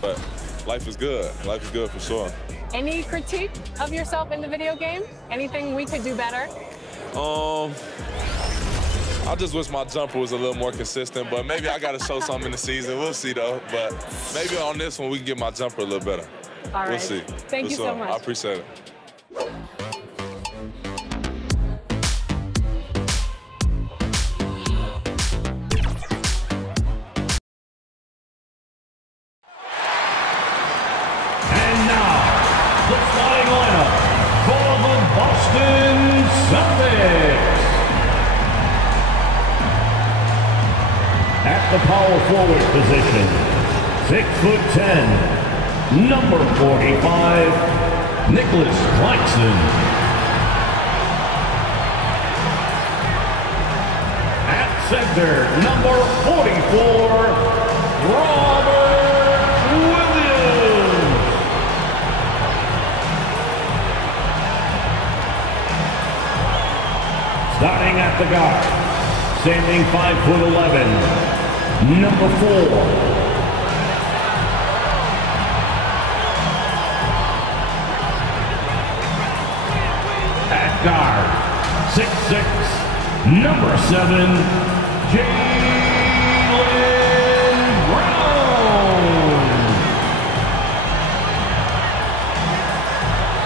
But life is good. Life is good for sure. Any critique of yourself in the video game? Anything we could do better? I just wish my jumper was a little more consistent, but maybe I got to show something in the season. We'll see, though. But maybe on this one, we can get my jumper a little better. All right. We'll see. Thank you so much. I appreciate it. And now, the starting lineup for the Boston Celtics. At the power forward position, 6'10", number 45, Nicholas Claxton. At center, number 44, Robert Williams. Starting at the guard, standing 5'11", number 4. At guard, 6'6", number 7, Jaylen Brown.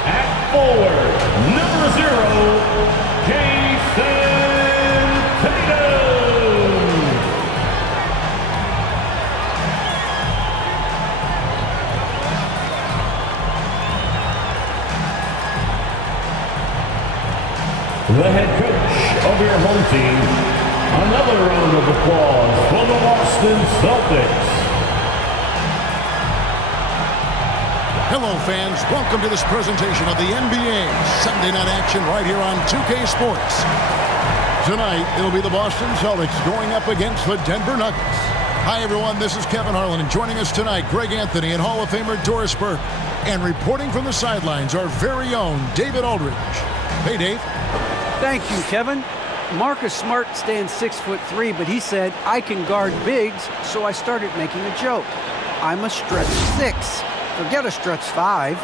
At forward, number 0, Jason Tatum. The head coach of your home team, another round of applause for the Boston Celtics. Hello fans, welcome to this presentation of the NBA Sunday night action right here on 2K Sports. Tonight, it'll be the Boston Celtics going up against the Denver Nuggets. Hi everyone, this is Kevin Harlan, and joining us tonight, Greg Anthony and Hall of Famer Doris Burke. And reporting from the sidelines, our very own David Aldridge. Hey Dave. Thank you, Kevin. Marcus Smart stands 6'3", but he said, I can guard bigs, so I started making a joke. I'm a stretch 6. Forget a stretch 5.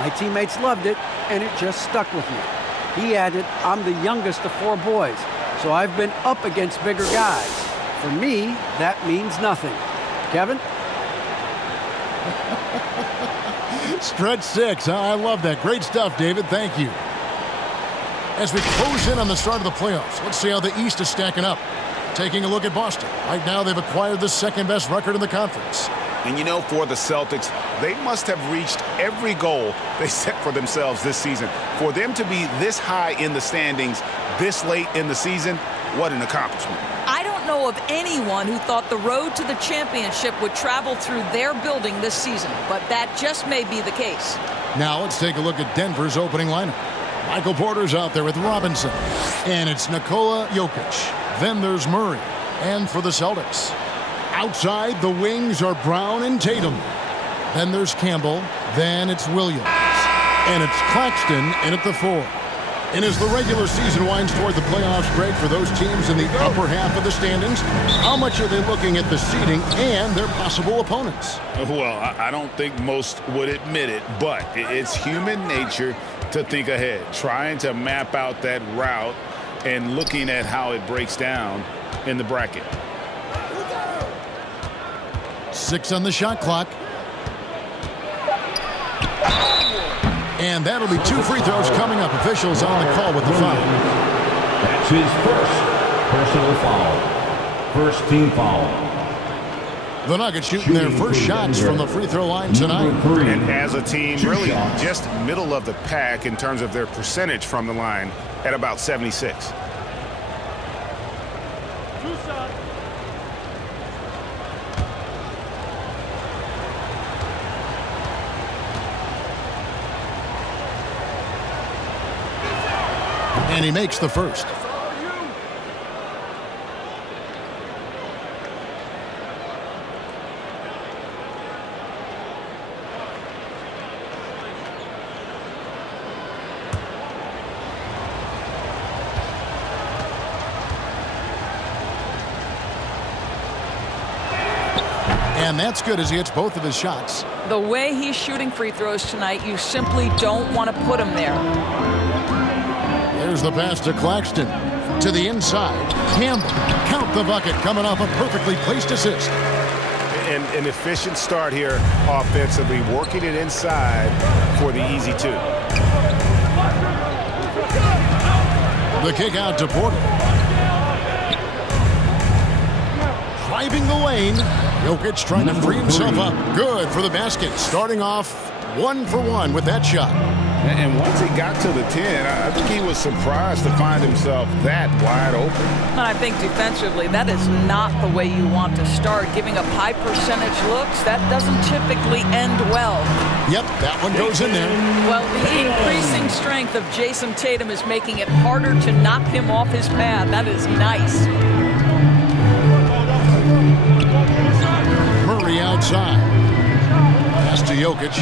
My teammates loved it, and it just stuck with me. He added, I'm the youngest of 4 boys, so I've been up against bigger guys. For me, that means nothing. Kevin? Stretch 6, huh? I love that. Great stuff, David. Thank you. As we close in on the start of the playoffs, let's see how the East is stacking up. Taking a look at Boston. Right now, they've acquired the second-best record in the conference. And you know, for the Celtics, they must have reached every goal they set for themselves this season. For them to be this high in the standings this late in the season, what an accomplishment. I don't know of anyone who thought the road to the championship would travel through their building this season, but that just may be the case. Now let's take a look at Denver's opening lineup. Michael Porter's out there with Robinson. And it's Nikola Jokic. Then there's Murray. And for the Celtics, outside the wings are Brown and Tatum. Then there's Campbell. Then it's Williams. And it's Claxton in at the 4. And as the regular season winds toward the playoffs, Greg, for those teams in the upper half of the standings, how much are they looking at the seeding and their possible opponents? Well, I don't think most would admit it, but it's human nature to think ahead, trying to map out that route and looking at how it breaks down in the bracket. 6 on the shot clock. And that'll be 2 free throws coming up. Officials on the call with the foul. That's his first personal foul. First team foul. The Nuggets shooting their first shots from the free throw line tonight. And as a team, really just middle of the pack in terms of their percentage from the line at about 76. And he makes the first. And that's good as he hits both of his shots. The way he's shooting free throws tonight, you simply don't want to put him there. There's the pass to Claxton. To the inside. Campbell. Count the bucket coming off a perfectly placed assist. And an efficient start here offensively, working it inside for the easy two. The kick out to Porter. Driving the lane. Jokic trying to free himself up. Good for the basket. Starting off 1 for 1 with that shot. And once he got to the 10, I think he was surprised to find himself that wide open. And I think defensively, that is not the way you want to start. Giving up high percentage looks, that doesn't typically end well. Yep, that one goes in there. Well, the increasing strength of Jason Tatum is making it harder to knock him off his path. That is nice. Murray outside. Pass to Jokic.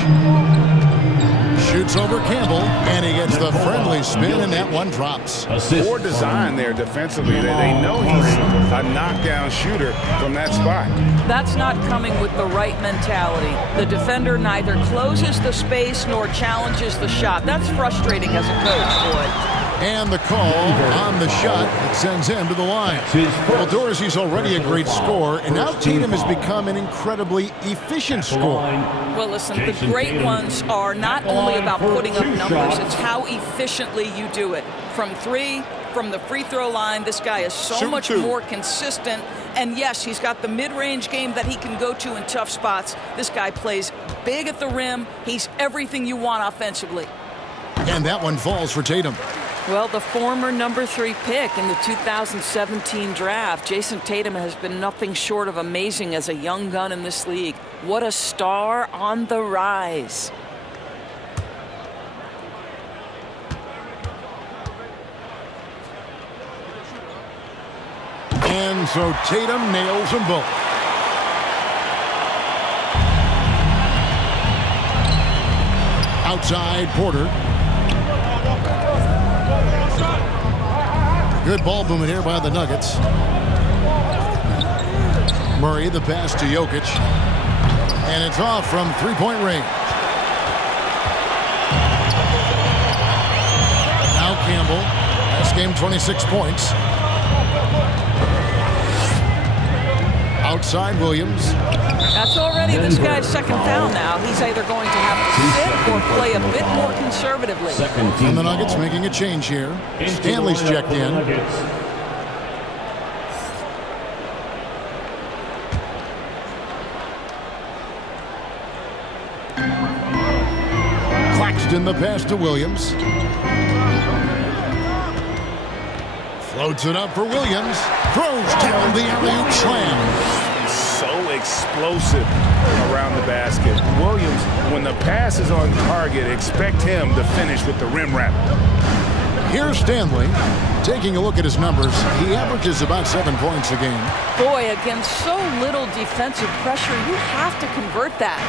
Shoots over Campbell, and he gets the friendly spin, and that one drops. Poor design there defensively. They know he's a knockdown shooter from that spot. That's not coming with the right mentality. The defender neither closes the space nor challenges the shot. That's frustrating as a coach, boy. And the call on the shot that sends him to the line. Well, Dorsey's already a great scorer, and now Tatum has become an incredibly efficient scorer. Well, listen, the great ones are not only about putting up numbers, it's how efficiently you do it. From three, from the free throw line, this guy is so much more consistent. And yes, he's got the mid-range game that he can go to in tough spots. This guy plays big at the rim. He's everything you want offensively. And that one falls for Tatum. Well, the former number 3 pick in the 2017 draft, Jason Tatum has been nothing short of amazing as a young gun in this league. What a star on the rise. And so Tatum nails them both. Outside, Porter. Good ball movement here by the Nuggets. Murray, the pass to Jokic. And it's off from three-point range. Now Campbell. Last game, 26 points. Outside, Williams. That's already this guy's second foul now. He's either going to have to sit or play a bit more conservatively. And the Nuggets making a change here. Stanley's checked in. Claxton the pass to Williams. Floats it up for Williams. Throws down the alley-oop slam. So explosive around the basket. Williams, when the pass is on target, expect him to finish with the rim wrap. Here's Stanley. Taking a look at his numbers, he averages about 7 points a game. Boy, against so little defensive pressure, you have to convert that.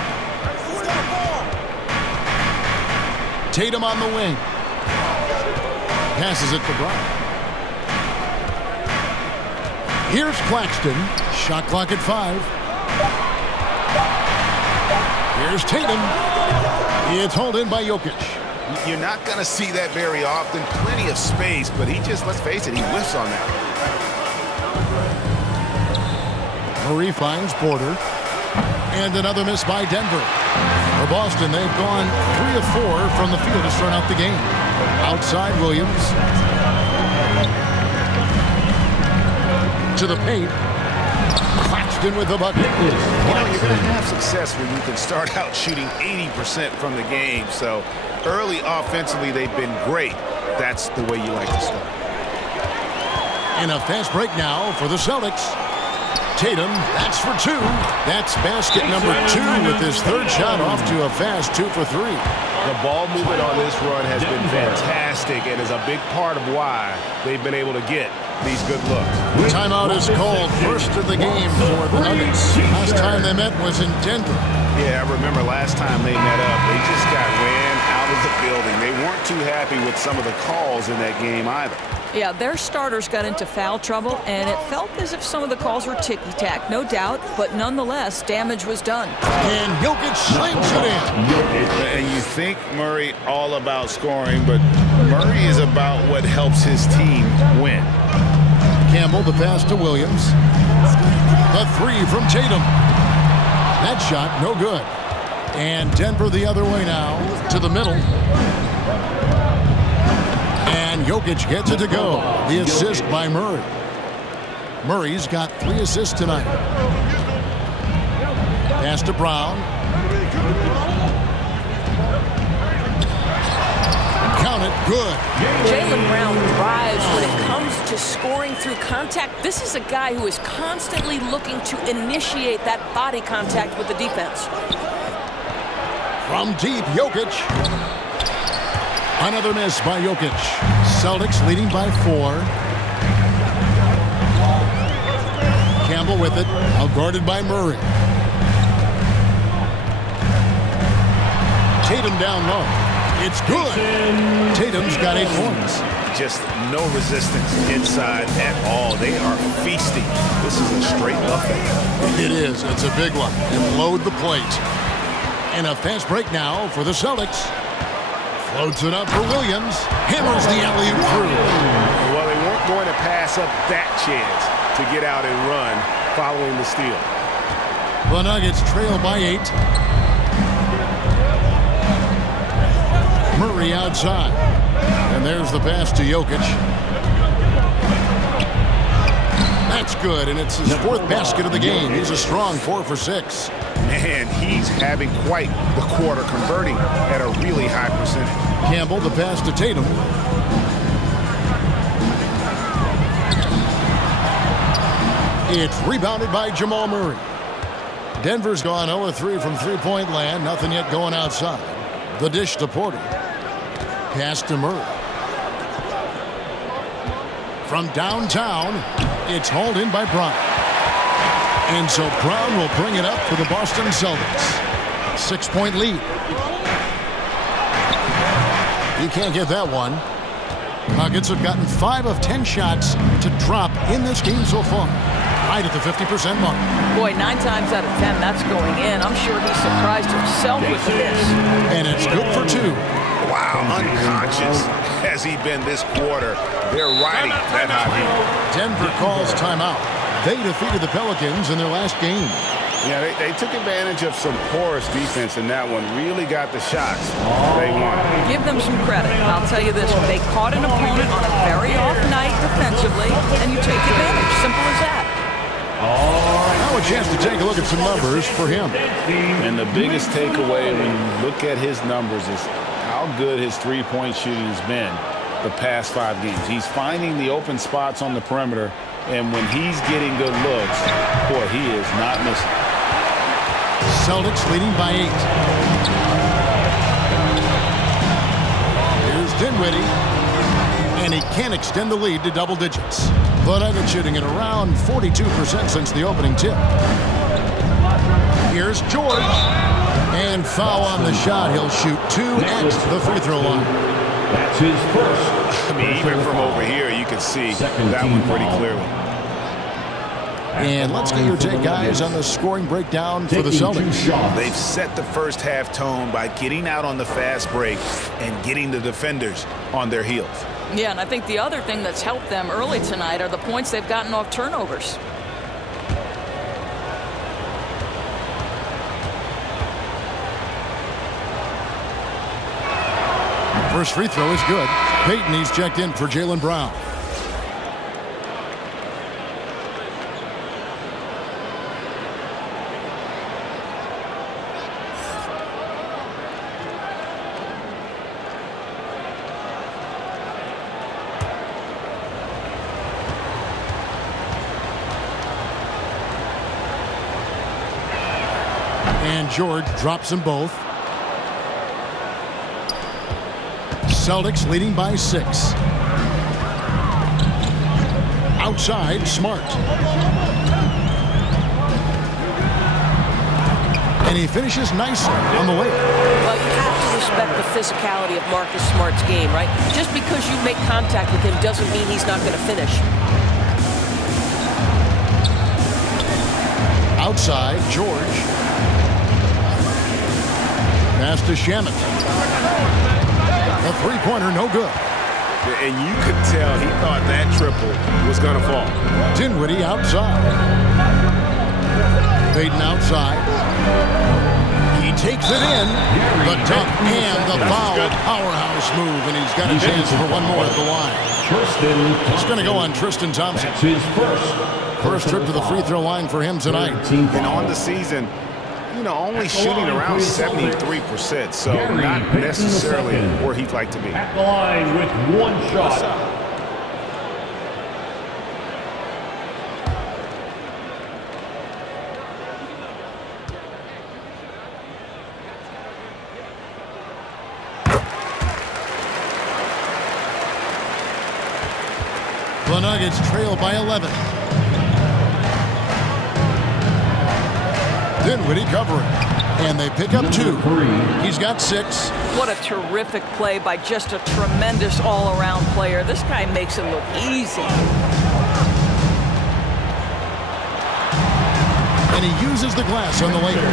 Tatum on the wing. Passes it to Brown. Here's Claxton. Shot clock at 5. Here's Tatum. It's hauled in by Jokic. You're not going to see that very often. Plenty of space, but he just, let's face it, he whiffs on that. Murray finds Porter. And another miss by Denver. For Boston, they've gone 3 of 4 from the field to start out the game. Outside, Williams. To the paint. Claxton with the bucket. You know, you're going to have success when you can start out shooting 80% from the game. So early offensively, they've been great. That's the way you like to start. And a fast break now for the Celtics. Tatum, that's for 2. That's basket number 2 with his third shot off to a fast 2 for 3. The ball movement on this run has been fantastic and is a big part of why they've been able to get these good looks. Timeout is called, first of the game for the Nuggets. Last time they met was in Denver. Yeah, I remember last time they met up, they just got ran out of the building. They weren't too happy with some of the calls in that game either. Yeah, their starters got into foul trouble, and it felt as if some of the calls were ticky-tack, no doubt, but nonetheless, damage was done. And Jokic slams it in. And you think Murray all about scoring, but Murray is about what helps his team win. Campbell, the pass to Williams. The three from Tatum. That shot, no good. And Denver the other way now to the middle. And Jokic gets it to go. The assist by Murray. Murray's got 3 assists tonight. Pass to Brown. Count it, good. Jaylen Brown thrives when it comes to scoring through contact. This is a guy who is constantly looking to initiate that body contact with the defense. From deep, Jokic. Another miss by Jokic. Celtics leading by 4. Campbell with it, out guarded by Murray. Tatum down low. It's good. Tatum's got 8 points. Just no resistance inside at all. They are feasting. This is a straight buffet. It is. It's a big one. And load the plate. And a fast break now for the Celtics. Floats it up for Williams. Hammers the alley-oop through. Well, they weren't going to pass up that chance to get out and run following the steal. The Nuggets trail by 8. Murray outside. And there's the pass to Jokic. That's good, and it's his 4th basket of the game. He's a strong 4 for 6. Man, he's having quite the quarter, converting at a really high percentage. Campbell, the pass to Tatum. It's rebounded by Jamal Murray. Denver's gone 0-3 from three-point land. Nothing yet going outside. The dish to Porter. Pass to Murray. From downtown, it's hauled in by Brown. And so Brown will bring it up for the Boston Celtics. 6-point lead. You can't get that one. Nuggets have gotten 5 of 10 shots to drop in this game so far. Right at the 50% mark. Boy, 9 times out of 10, that's going in. I'm sure he surprised himself with the miss. And it's good for 2. Wow, unconscious has he been this quarter. They're riding that hot heat. Denver calls timeout. They defeated the Pelicans in their last game. Yeah, they took advantage of some porous defense in that one. Really got the shots they wanted. Give them some credit. I'll tell you this. They caught an opponent on a very off night defensively, and you take advantage. Simple as that. Now a chance to take a look at some numbers for him. And the biggest takeaway when you look at his numbers is how good his three-point shooting has been the past 5 games. He's finding the open spots on the perimeter, and when he's getting good looks, boy, he is not missing. Celtics leading by 8. Here's Dinwiddie. And he can't extend the lead to double digits. The Nuggets shooting at around 42% since the opening tip. Here's George. And foul on the shot. He'll shoot 2 at the free throw line. That's his first. I mean, even from over here, you can see that one pretty clearly. And let's get your take, guys, on the scoring breakdown for the Celtics. They've set the first half tone by getting out on the fast break and getting the defenders on their heels. Yeah, and I think the other thing that's helped them early tonight are the points they've gotten off turnovers. First free throw is good. Peyton, he's checked in for Jaylen Brown. And George drops them both. Celtics leading by 6. Outside, Smart. And he finishes nicely on the way. Well, you have to respect the physicality of Marcus Smart's game, right? Just because you make contact with him doesn't mean he's not going to finish. Outside, George. Pass to Shamet. A three-pointer, no good. And you could tell he thought that triple was going to fall. Dinwiddie outside. Payton outside. He takes it in. The dunk and the foul. Powerhouse move, and he's got a chance for one more at the line. It's going to go on Tristan Thompson. His First trip to the free throw line for him tonight. And on the season, you know, only shooting around 73%, so not necessarily where he'd like to be. At the line with one shot. The Nuggets trail by 11. Dinwiddie covering. And they pick up 2. He's got 6. What a terrific play by just a tremendous all-around player. This guy makes it look easy. And he uses the glass on the layup.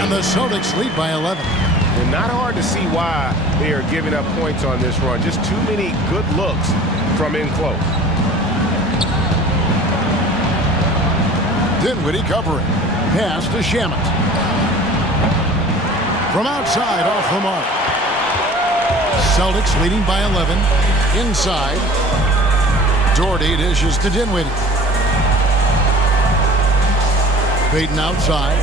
And the Celtics lead by 11. And not hard to see why they are giving up points on this run. Just too many good looks from in close. Dinwiddie covering. Pass to Shamet. From outside, off the mark. Celtics leading by 11. Inside. Doherty dishes to Dinwiddie. Payton outside.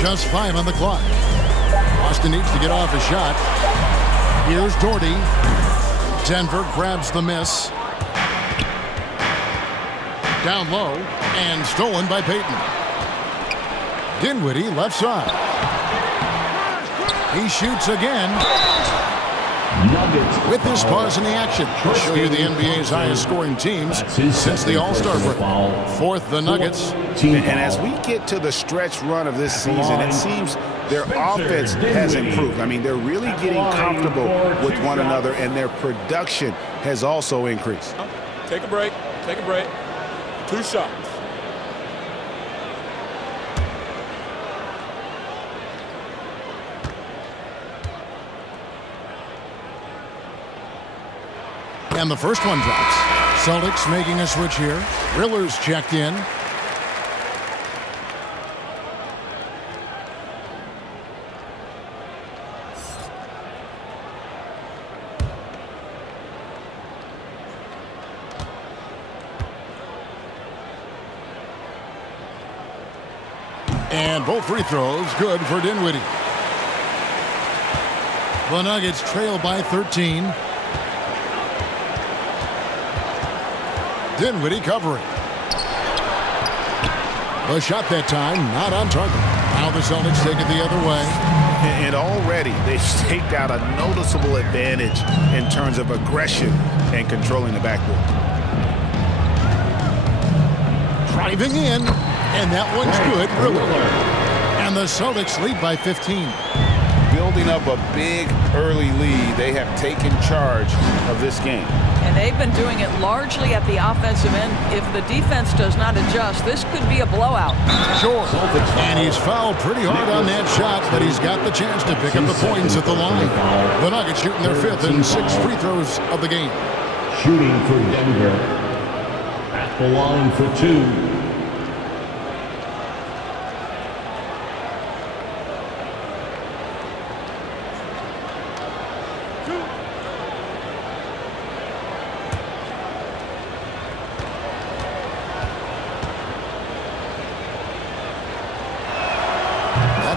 Just 5 on the clock. Boston needs to get off a shot. Here's Doherty. Denver grabs the miss. Down low and stolen by Payton. Dinwiddie left side. He shoots again. With this pause in the action, we'll show you the NBA's highest scoring teams since the All-Star break. Fourth, the Nuggets. And as we get to the stretch run of this season, it seems their offense has improved. I mean, they're really getting comfortable with one another, and their production has also increased. Take a break. Take a break. 2 shots. And the first one drops. Celtics making a switch here. Riller's checked in. And both free throws good for Dinwiddie. The Nuggets trail by 13. Dinwiddie covering. The shot that time not on target. Now the Celtics take it the other way. And already they've staked out a noticeable advantage in terms of aggression and controlling the backboard. Driving in. And that one's good, really. And the Celtics lead by 15. Building up a big early lead, they have taken charge of this game. And they've been doing it largely at the offensive end. If the defense does not adjust, this could be a blowout. Sure. And he's fouled pretty hard on that shot, but he's got the chance to pick up the points at the line. The Nuggets shooting their 5th and 6th free throws of the game. Shooting for Denver. At the line for 2.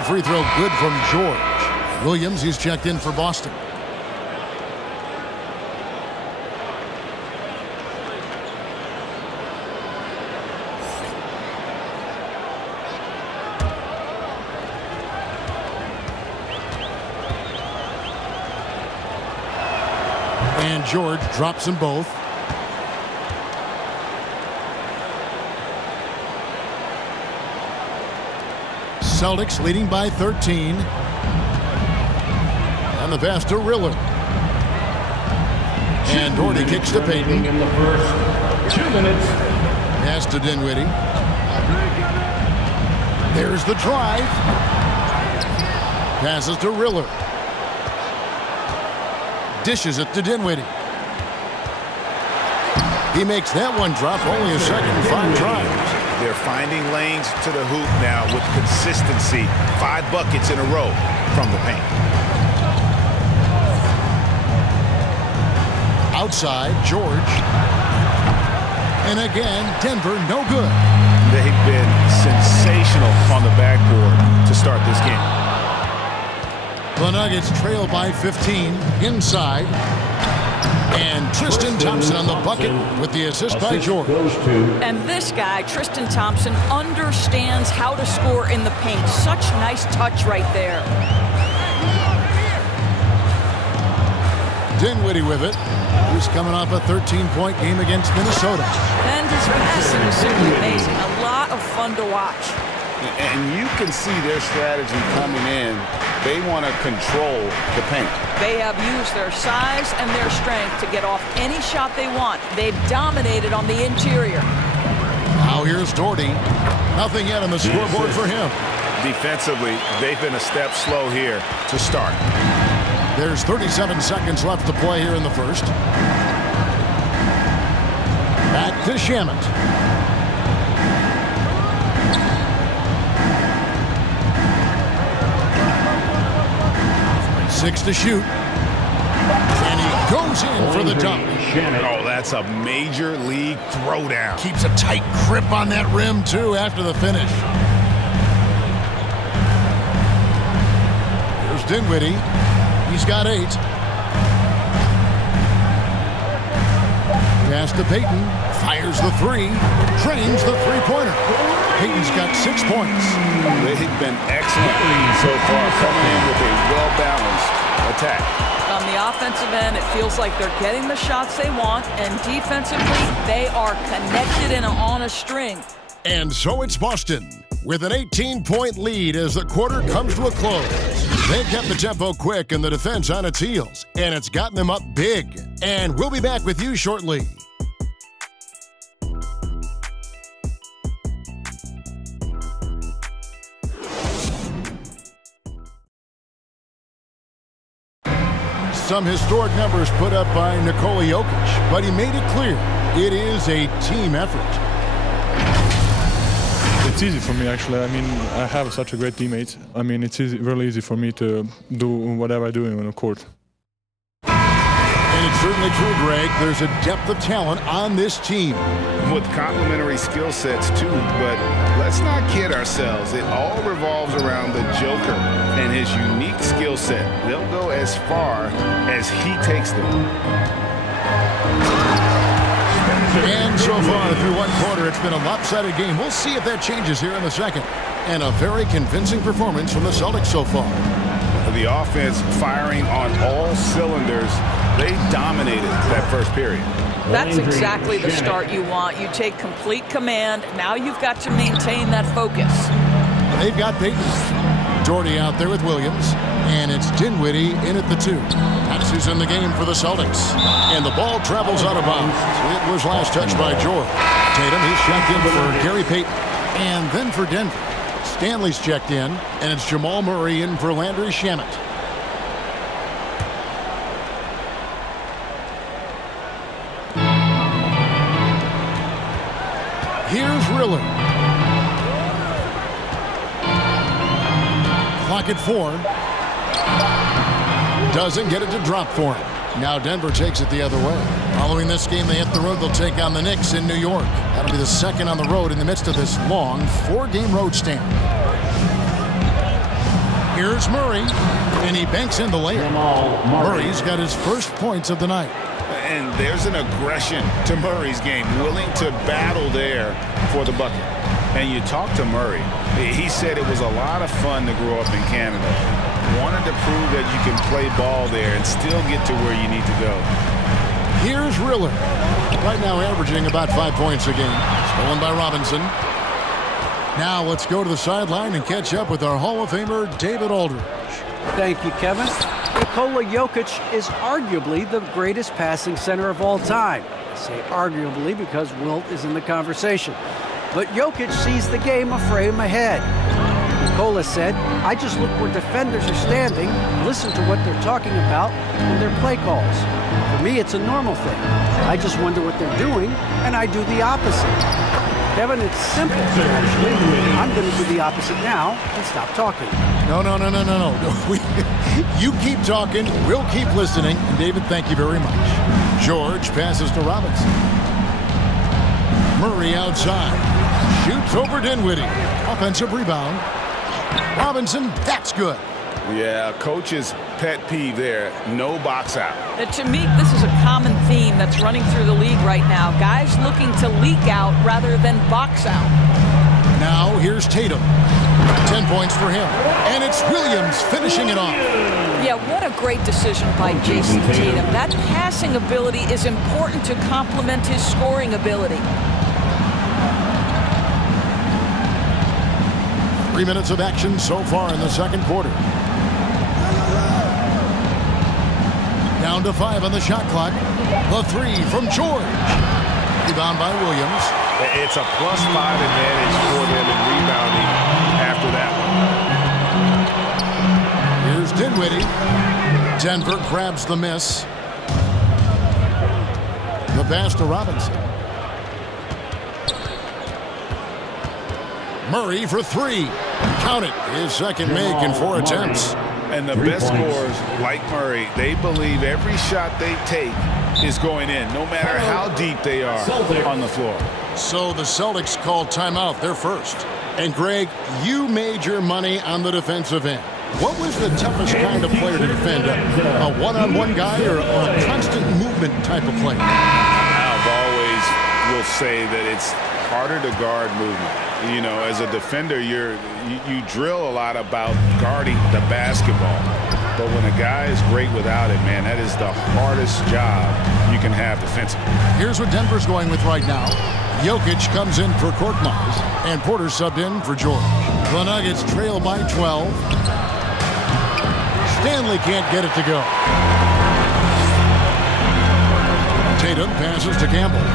Free throw good from George. Williams, he's checked in for Boston. And George drops them both. Celtics leading by 13. And the pass to Riller. And Doherty kicks to Payton. In the first 2 minutes. Pass to Dinwiddie. There's the drive. Passes to Riller. Dishes it to Dinwiddie. He makes that one drop. Only a second and 5 tries. They're finding lanes to the hoop now with consistency. 5 buckets in a row from the paint. Outside, George. And again, Denver no good. They've been sensational on the backboard to start this game. The Nuggets trail by 15 inside. And Tristan Thompson on the bucket with the assist by George. And this guy, Tristan Thompson, understands how to score in the paint. Such nice touch right there. Dinwiddie with it. He's coming off a 13-point game against Minnesota. And his passing is simply amazing. A lot of fun to watch. And you can see their strategy coming in. They want to control the paint. They have used their size and their strength to get off any shot they want. They've dominated on the interior. Now here's Doherty. Nothing yet on the scoreboard for him. Defensively, they've been a step slow here to start. There's 37 seconds left to play here in the first. Back to Shamet. 6 to shoot. And he goes in for the dunk. Oh, that's a major league throwdown. Keeps a tight grip on that rim, too, after the finish. Here's Dinwiddie. He's got 8. Pass to Payton. Fires the 3. Drains the three-pointer. Payton's got 6 points. They've been excellent so far, coming in with a well-balanced attack. On the offensive end, it feels like they're getting the shots they want, and defensively, they are connected and on a string. And so it's Boston with an 18-point lead as the quarter comes to a close. They've kept the tempo quick and the defense on its heels, and it's gotten them up big. And we'll be back with you shortly. Some historic numbers put up by Nikola Jokic, but he made it clear it is a team effort. It's easy for me, actually. I mean, I have such a great teammate. I mean, it's really easy for me to do whatever I do on the court. And it's certainly true, Greg. There's a depth of talent on this team. With complementary skill sets, too, but let's not kid ourselves. It all revolves around the Joker and his unique skill set. They'll go as far as he takes them. And so far, through one quarter, it's been a lopsided game. We'll see if that changes here in the second. And a very convincing performance from the Celtics so far. The offense firing on all cylinders. They dominated that first period. That's exactly the start you want. You take complete command. Now you've got to maintain that focus. They've got Payton. Doherty out there with Williams. And it's Dinwiddie in at the 2. Passes in the game for the Celtics. And the ball travels out of bounds. It was last touched by George. Tatum, he's checked in for Gary Payton. And then for Denver, Stanley's checked in. And it's Jamal Murray in for Landry Shamet. Here's Riller. Clock at 4. Doesn't get it to drop for him. Now Denver takes it the other way. Following this game, they hit the road. They'll take on the Knicks in New York. That'll be the second on the road in the midst of this long 4-game road stand. Here's Murray, and he banks in the layup. Murray's got his first points of the night. And there's an aggression to Murray's game, willing to battle there for the bucket. And you talk to Murray, he said it was a lot of fun to grow up in Canada. Wanted to prove that you can play ball there and still get to where you need to go. Here's Riller. Right now averaging about 5 points a game. Stolen by Robinson. Now let's go to the sideline and catch up with our Hall of Famer, David Aldridge. Thank you, Kevin. Nikola Jokic is arguably the greatest passing center of all time. I say arguably because Wilt is in the conversation. But Jokic sees the game a frame ahead. Nikola said, I just look where defenders are standing, listen to what they're talking about, and their play calls. For me, it's a normal thing. I just wonder what they're doing, and I do the opposite. Kevin, it's simple, actually. I'm going to do the opposite now and stop talking. No. You keep talking, we'll keep listening. And David, thank you very much. George passes to Robinson. Murray outside. Shoots over Dinwiddie. Offensive rebound. Robinson, that's good. Yeah, coach's pet peeve there, no box out. To me, this is a common theme that's running through the league right now. Guys looking to leak out rather than box out. Now here's Tatum. 10 points for him. And it's Williams finishing it off. Yeah, what a great decision by Jason Tatum. That passing ability is important to complement his scoring ability. 3 minutes of action so far in the second quarter. Down to 5 on the shot clock. The three from George. Rebound by Williams. It's a +5 advantage for them in rebounding after that one. Here's Dinwiddie. Denver grabs the miss. The pass to Robinson. Murray for 3. Count it. His second make in 4 attempts. And the best scorers, like Murray, they believe every shot they take is going in, no matter how deep they are on the floor. So the Celtics called timeout. They're first. And Greg, you made your money on the defensive end. What was the toughest kind of player to defend? A one-on-one guy or a constant movement type of player? I've always will say that it's harder to guard movement. You know, as a defender, you drill a lot about guarding the basketball. But when a guy is great without it, man, that is the hardest job you can have defensively. Here's what Denver's going with right now. Jokic comes in for Korkmaz, and Porter subbed in for George. The Nuggets trail by 12. Stanley can't get it to go. Tatum passes to Campbell.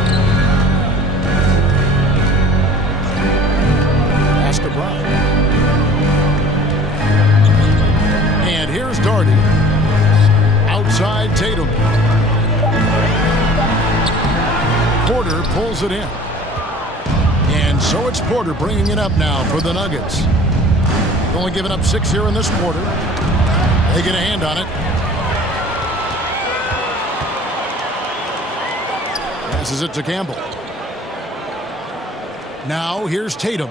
Pass to Brown. And here's Doherty. Outside Tatum. Porter pulls it in. And so it's Porter bringing it up now for the Nuggets. Only given up 6 here in this quarter. They get a hand on it. Passes it to Campbell. Now here's Tatum.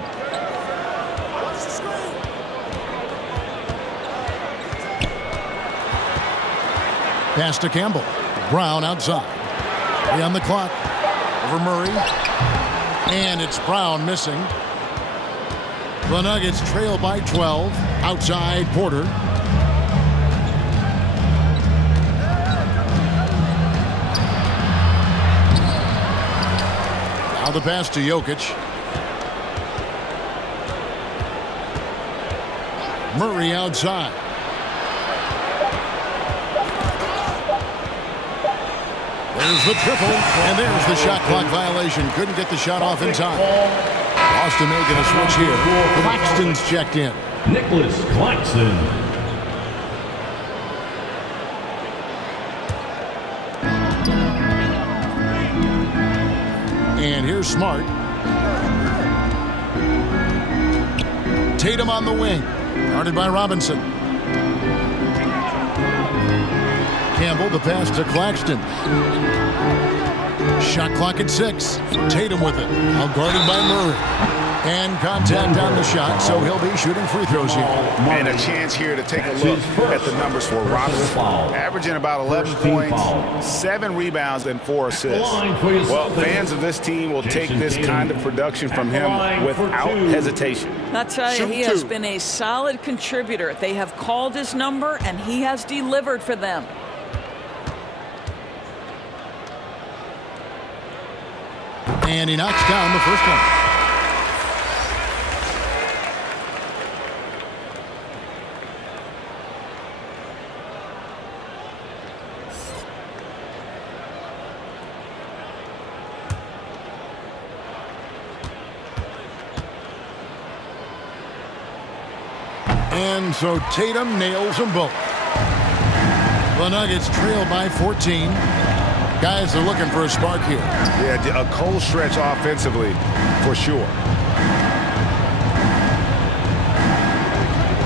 Pass to Campbell. Brown outside. 3 on the clock. Over Murray. And it's Brown missing. The Nuggets trail by 12. Outside Porter. Now the pass to Jokic. Murray outside. There's the triple, and there's the shot clock violation. Couldn't get the shot off in time. Boston making a switch here. Claxton's checked in. Nicholas Claxton. And here's Smart. Tatum on the wing. Guarded by Robinson. Campbell, the pass to Claxton. Shot clock at 6. Tatum with it. Now guarded by Murray. And contact on the shot, so he'll be shooting free throws here. And a chance here to take a look at the numbers for Robinson. Averaging about 11 points, 7 rebounds, and 4 assists. Well, fans of this team will take this kind of production from him without hesitation. I'll tell you, he has been a solid contributor. They have called his number, and he has delivered for them. And he knocks down the first one. And so Tatum nails them both. The Nuggets trail by 14. Guys are looking for a spark here. Yeah, a cold stretch offensively for sure.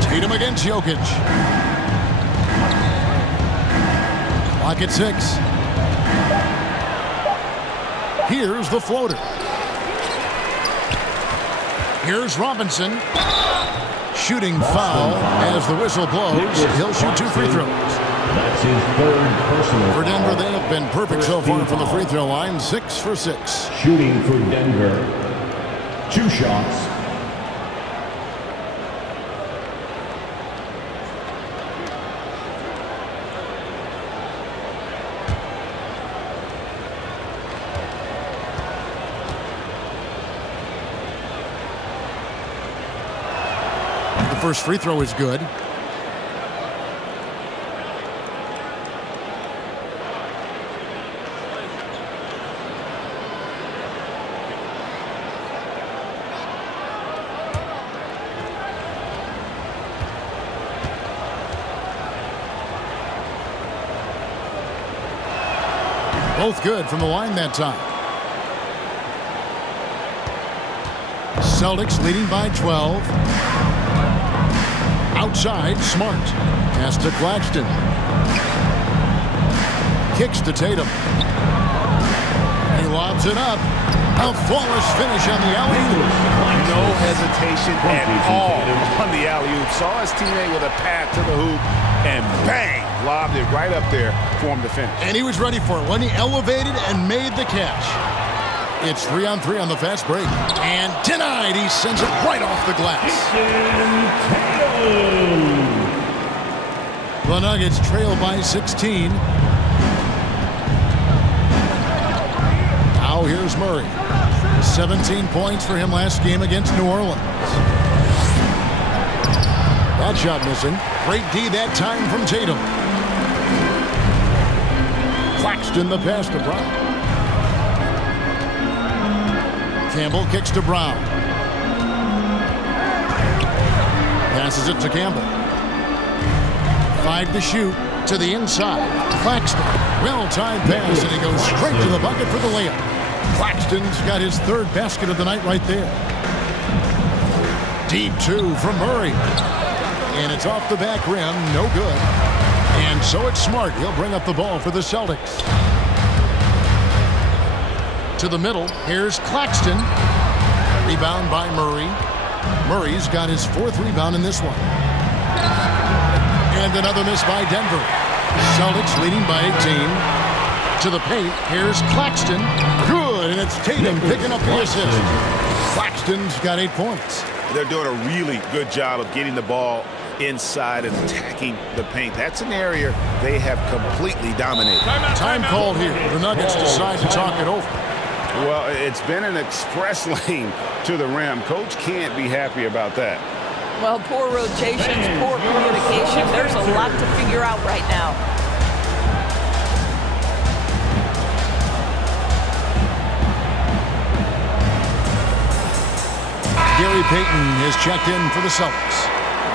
Tatum against Jokic. Clock at 6. Here's the floater. Here's Robinson. Shooting foul as the whistle blows. He'll shoot 2 free throws. That's his third personal. For Denver, they have been perfect so far from the free throw line. 6 for 6. Shooting for Denver. 2 shots. The first free throw is good. Both good from the line that time. Celtics leading by 12. Outside, Smart. Pass to Claxton. Kicks to Tatum. He lobs it up. A flawless finish on the alley-oop. No hesitation at all on the alley-oop. Saw his teammate with a pass to the hoop, and bang! Lobbed it right up there for him to finish. And he was ready for it when he elevated and made the catch. It's 3-on-3 on the fast break. And denied. He sends it right off the glass. The Nuggets trail by 16. Now here's Murray. 17 points for him last game against New Orleans. That shot missing. Great D that time from Tatum. Claxton the pass to Brown. Campbell kicks to Brown. Passes it to Campbell. 5 to shoot. To the inside. Claxton. Well-timed pass, and he goes straight to the bucket for the layup. Claxton's got his 3rd basket of the night right there. Deep 2 from Murray. And it's off the back rim. No good. And so it's Smart. He'll bring up the ball for the Celtics. To the middle. Here's Claxton. Rebound by Murray. Murray's got his 4th rebound in this one. And another miss by Denver. Celtics leading by 18. To the paint. Here's Claxton. Good. And it's Tatum picking up the assist. Claxton's got 8 points. They're doing a really good job of getting the ball inside and attacking the paint. That's an area they have completely dominated. Time called here. The Nuggets decide to talk it over. Well, it's been an express lane to the rim. Coach can't be happy about that. Well, poor rotations, poor communication. There's a lot to figure out right now. Gary Payton is checked in for the Celtics.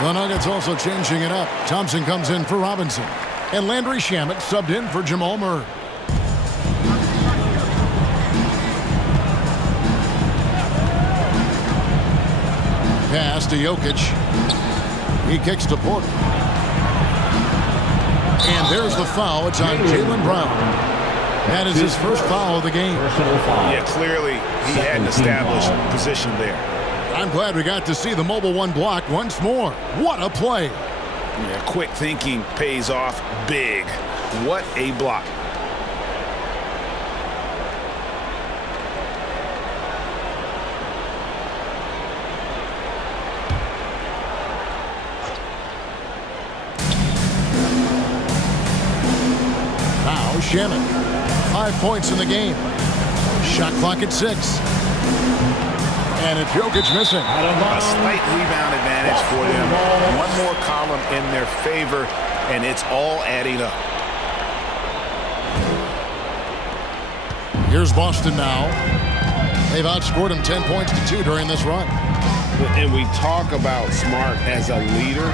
The Nuggets also changing it up. Thompson comes in for Robinson. And Landry Shamet subbed in for Jamal Murray. Pass to Jokic. He kicks to Porter. And there's the foul. It's on Jaylen Brown. That is his first foul of the game. Yeah, clearly he had an established position there. I'm glad we got to see the mobile 1 block once more. What a play. Yeah, quick thinking pays off big. What a block. Now Shamet. 5 points in the game. Shot clock at 6. And it's Jokic missing. A slight rebound advantage for them. One more column in their favor, and it's all adding up. Here's Boston now. They've outscored him 10 points to 2 during this run. And we talk about Smart as a leader.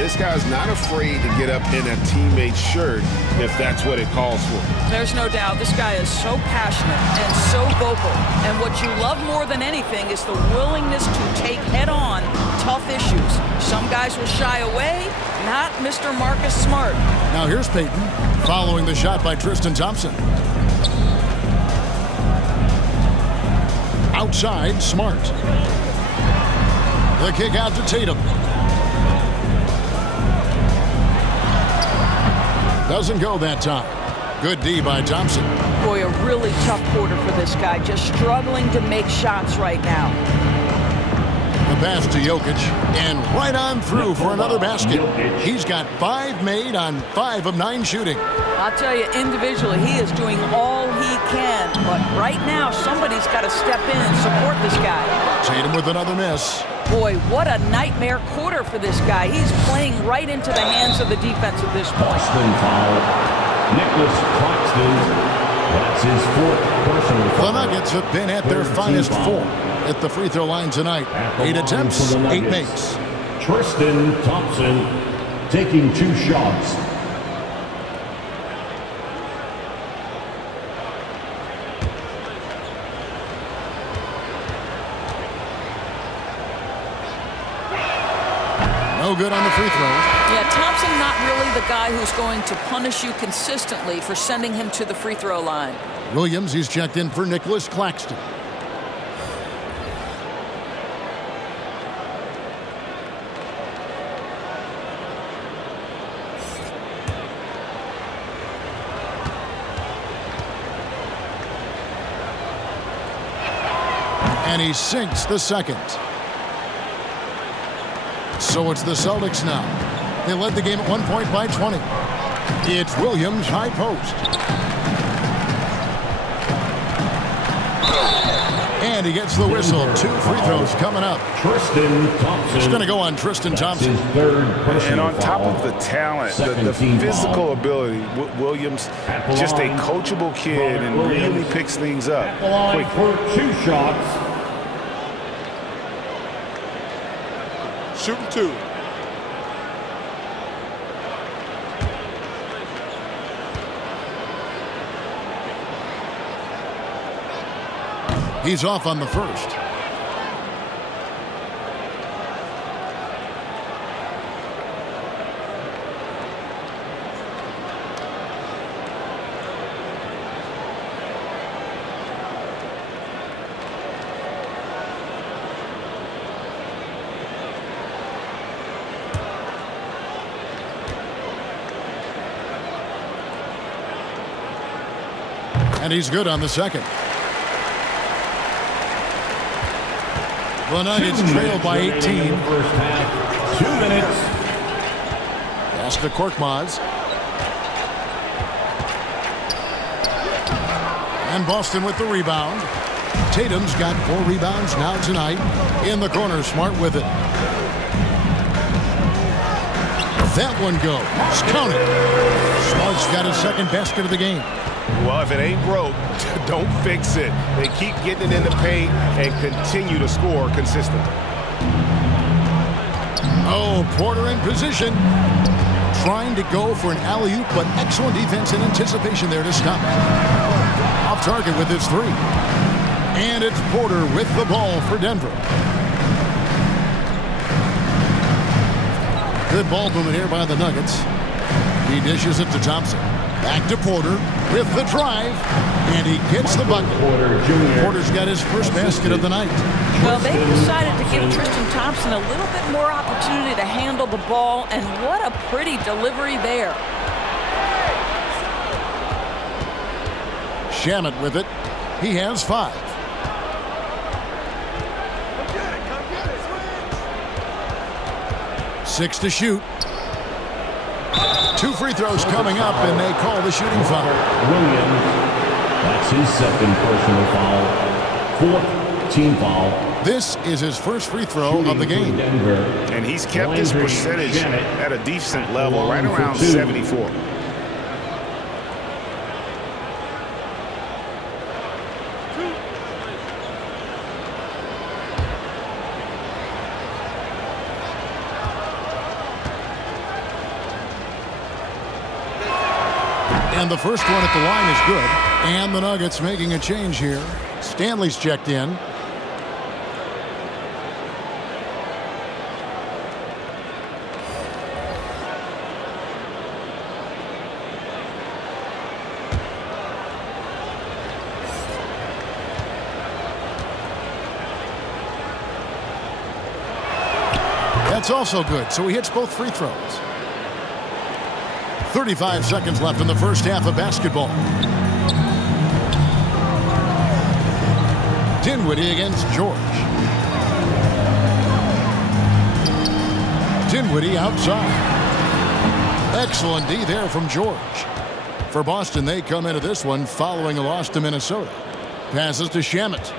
This guy's not afraid to get up in a teammate's shirt if that's what it calls for. There's no doubt. This guy is so passionate and so vocal. And what you love more than anything is the willingness to take head-on tough issues. Some guys will shy away, not Mr. Marcus Smart. Now here's Peyton following the shot by Tristan Thompson. Outside, Smart. The kick out to Tatum. Doesn't go that time. Good D by Thompson. Boy, a really tough quarter for this guy. Just struggling to make shots right now. The pass to Jokic, and right on through for another basket. He's got 5 made on 5 of 9 shooting. I'll tell you, individually, he is doing all he can. But right now, somebody's got to step in and support this guy. Tatum with another miss. Boy, what a nightmare quarter for this guy. He's playing right into the hands of the defense at this point. Foul. Nicholas Claxton. That's his 4th personal foul. The Nuggets have been at their finest form at the free throw line tonight. 8 attempts, 8 makes. Tristan Thompson taking 2 shots. No good on the free throw. Yeah, Thompson not really the guy who's going to punish you consistently for sending him to the free throw line. Williams, he's checked in for Nicholas Claxton. And he sinks the second. So it's the Celtics now. They led the game at 1 point by 20. It's Williams, high post. And he gets the whistle. 2 free throws coming up. Tristan Thompson. It's going to go on Tristan Thompson. And on top of the talent, the physical ability, Williams, just a coachable kid and really picks things up quickly. For 2 shots. Shooting 2. He's off on the first. And he's good on the second. The Nuggets trail by 18. First half, 2 minutes. Pass to Korkmaz. And Boston with the rebound. Tatum's got 4 rebounds now tonight. In the corner, Smart with it. That one goes. Count it. Smart's got his second basket of the game. Well, if it ain't broke, don't fix it. They keep getting it in the paint and continue to score consistently. Oh, Porter in position. Trying to go for an alley-oop, but excellent defense and anticipation there to stop it. Off target with his 3. And it's Porter with the ball for Denver. Good ball movement here by the Nuggets. He dishes it to Thompson. Back to Porter with the drive, and he gets the bucket. Porter's got his first basket of the night. Well, they decided to give Tristan Thompson a little bit more opportunity to handle the ball, and what a pretty delivery there. Shamet with it. He has 5. Six to shoot. 2 free throws coming up, and they call the shooting foul. Williams, that's his second personal foul. 4th team foul. This is his first free throw of the game. And he's kept his percentage at a decent level, right around 74. And the first one at the line is good. And the Nuggets making a change here. Stanley's checked in. That's also good, so he hits both free throws. 35 seconds left in the first half of basketball. Dinwiddie against George. Dinwiddie outside. Excellent D there from George. For Boston, they come into this one following a loss to Minnesota. Passes to Shamet.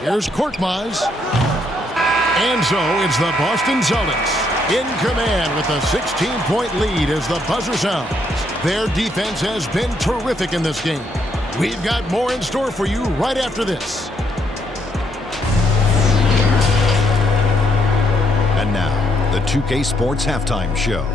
Here's Korkmaz. And so it's the Boston Celtics in command with a 16-point lead as the buzzer sounds. Their defense has been terrific in this game. We've got more in store for you right after this. And now, the 2K Sports Halftime Show.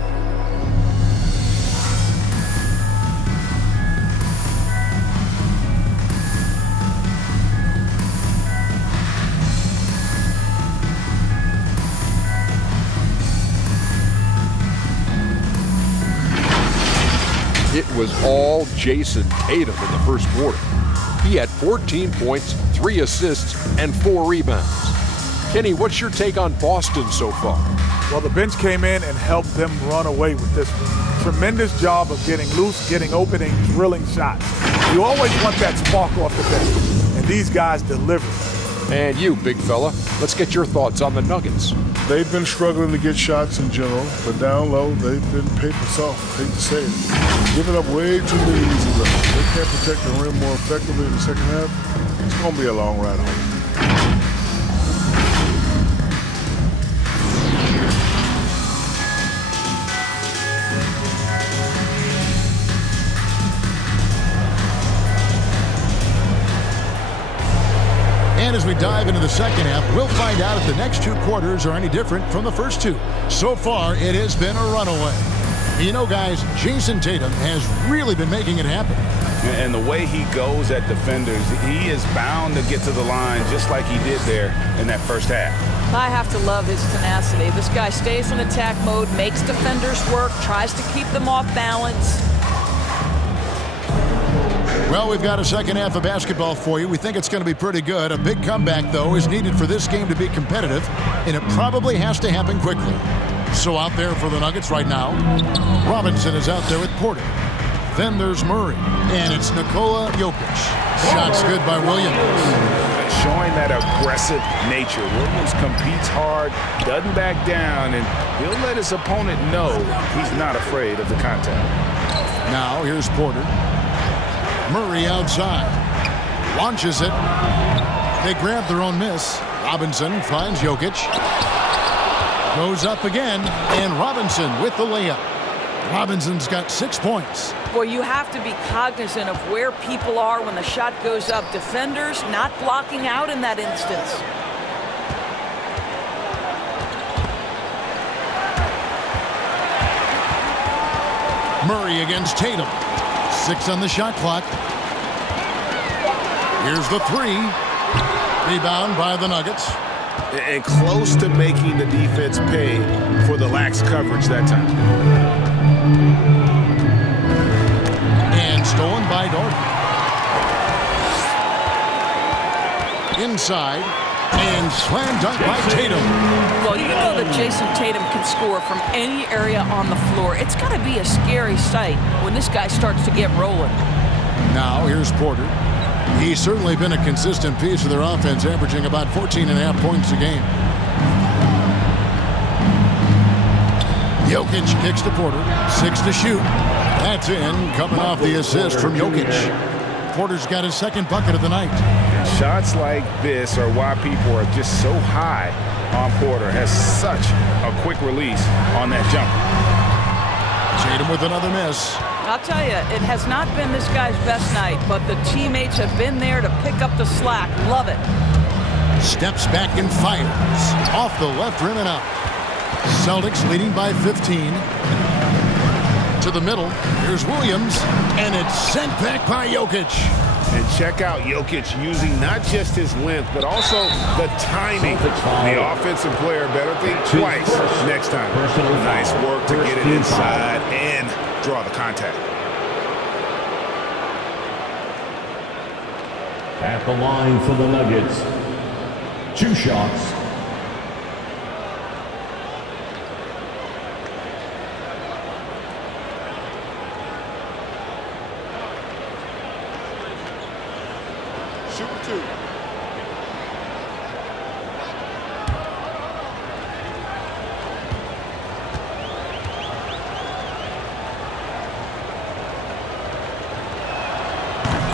It was all Jason Tatum in the first quarter. He had 14 points, 3 assists, and 4 rebounds. Kenny, what's your take on Boston so far? Well, the bench came in and helped them run away with this one. Tremendous job of getting loose, getting open, and drilling shots. You always want that spark off the bench, and these guys delivered. And you, big fella, let's get your thoughts on the Nuggets. They've been struggling to get shots in general, but down low, they've been paper soft, hate to say it. Giving up way too many easy looks. They can't protect the rim more effectively in the second half. It's going to be a long ride home. And as we dive into the second half, we'll find out if the next 2 quarters are any different from the first 2. So far, it has been a runaway. You know, guys, Jason Tatum has really been making it happen. And the way he goes at defenders, he is bound to get to the line just like he did there in that first half. I have to love his tenacity. This guy stays in attack mode, makes defenders work, tries to keep them off balance. Well, we've got a second half of basketball for you. We think it's going to be pretty good. A big comeback, though, is needed for this game to be competitive, and it probably has to happen quickly. So out there for the Nuggets right now, Robinson is out there with Porter. Then there's Murray, and it's Nikola Jokic. Shots good by Williams. Showing that aggressive nature. Williams competes hard, doesn't back down, and he'll let his opponent know he's not afraid of the contact. Now here's Porter. Murray outside. Launches it. They grab their own miss. Robinson finds Jokic. Goes up again, and Robinson with the layup. Robinson's got 6 points. Well, you have to be cognizant of where people are when the shot goes up. Defenders not blocking out in that instance. Murray against Tatum. 6 on the shot clock. Here's the 3. Rebound by the Nuggets. And close to making the defense pay for the lax coverage that time. And stolen by Dorton. Inside. And slam dunk by Tatum. Well, you know that Jason Tatum can score from any area on the floor. It's got to be a scary sight when this guy starts to get rolling. Now here's Porter. He's certainly been a consistent piece of their offense, averaging about 14.5 points a game. Jokic kicks to Porter. 6 to shoot. That's in, coming off the assist from Jokic. Porter's got his second bucket of the night. Shots like this are why people are just so high on Porter. Has such a quick release on that jumper. Tatum with another miss. I'll tell you, it has not been this guy's best night, but the teammates have been there to pick up the slack. Love it. Steps back and fires. Off the left rim and out. Celtics leading by 15. To the middle. Here's Williams. And it's sent back by Jokic. And check out Jokic using not just his length, but also the timing. The offensive player better think twice next time. Nice work to get it inside and draw the contact. At the line for the Nuggets, 2 shots. Shoot 2.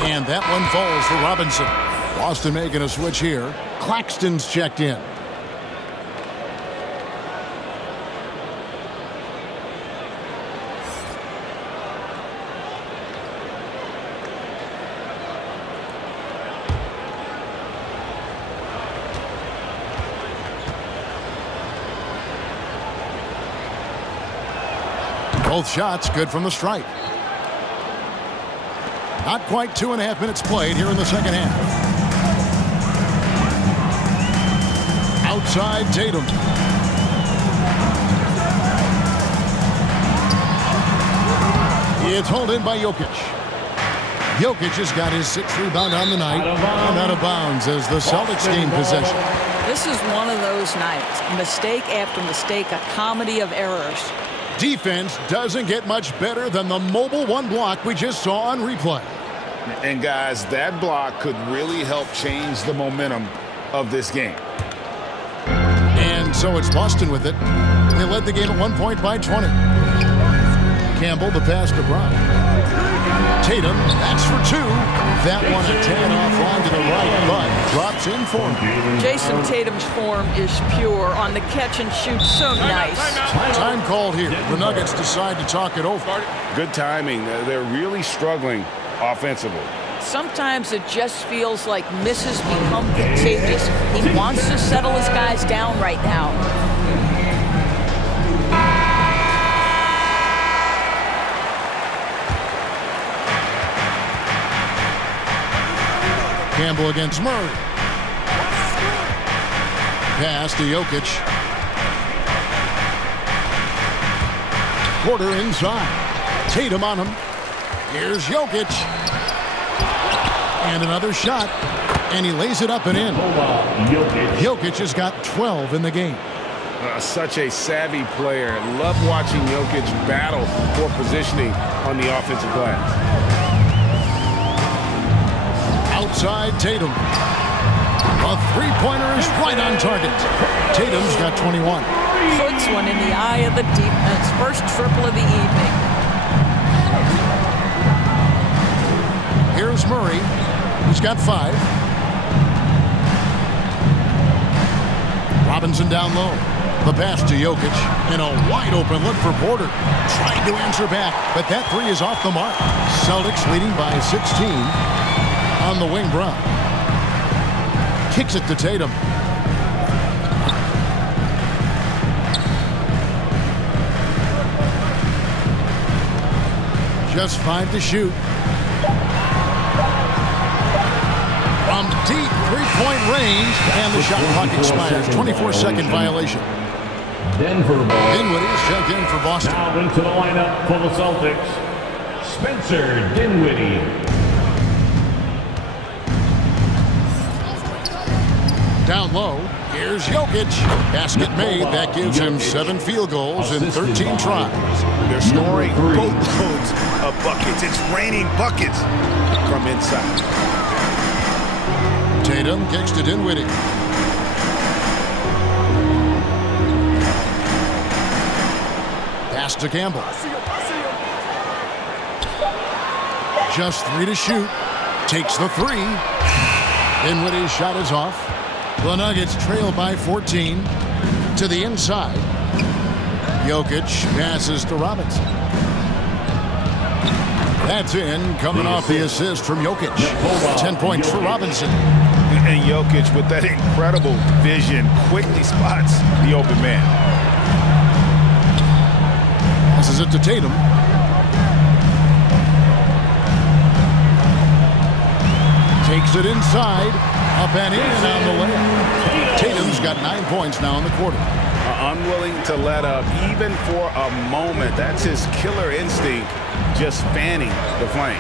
And that one falls for Robinson. Boston making a switch here. Claxton's checked in. Both shots good from the stripe. Not quite 2.5 minutes played here in the second half. Outside Tatum. It's hauled in by Jokic. Jokic has got his 6th rebound on the night. And out of bounds as the Celtics gain possession. This is one of those nights. Mistake after mistake, a comedy of errors. Defense doesn't get much better than the mobile one block we just saw on replay. And guys, that block could really help change the momentum of this game. And so it's Boston with it. They led the game at 1 point by 20. Campbell, the pass to Brown. Tatum, that's for 2. That one a tad offline to the right, but drops in for him. Jason Tatum's form is pure on the catch and shoot. So nice. Time called here. The Nuggets decide to talk it over. Good timing. They're really struggling offensively. Sometimes it just feels like misses become contagious. He wants to settle his guys down right now. Campbell against Murray. Pass to Jokic. Porter inside. Tatum on him. Here's Jokic. And another shot. And he lays it up and in. Jokic has got 12 in the game. Such a savvy player. Love watching Jokic battle for positioning on the offensive glass. Outside Tatum. A three-pointer is right on target. Tatum's got 21. Puts one in the eye of the defense. First triple of the evening. Here's Murray. He's got 5. Robinson down low. The pass to Jokic. And a wide open look for Porter. Trying to answer back, but that 3 is off the mark. Celtics leading by 16. On the wing, Brown. Kicks it to Tatum. Just 5 to shoot. From deep three-point range, and the shot clock expires. 24-second violation. Dinwiddie is checked in for Boston. Now into the lineup for the Celtics, Spencer Dinwiddie. Down low, here's Jokic. Basket made. That gives him 7 field goals in 13 tries. They're scoring boatloads of buckets. It's raining buckets from inside. Tatum kicks to Dinwiddie. Pass to Campbell. Just 3 to shoot. Takes the 3. Dinwiddie's shot is off. The Nuggets trail by 14 to the inside. Jokic passes to Robinson. That's in, coming off the assist from Jokic. 10 points for Robinson. And Jokic, with that incredible vision, quickly spots the open man. Passes it to Tatum. Takes it inside. Up and in on the layup. Tatum's got 9 points now in the quarter. Unwilling to let up even for a moment. That's his killer instinct, just fanning the flank.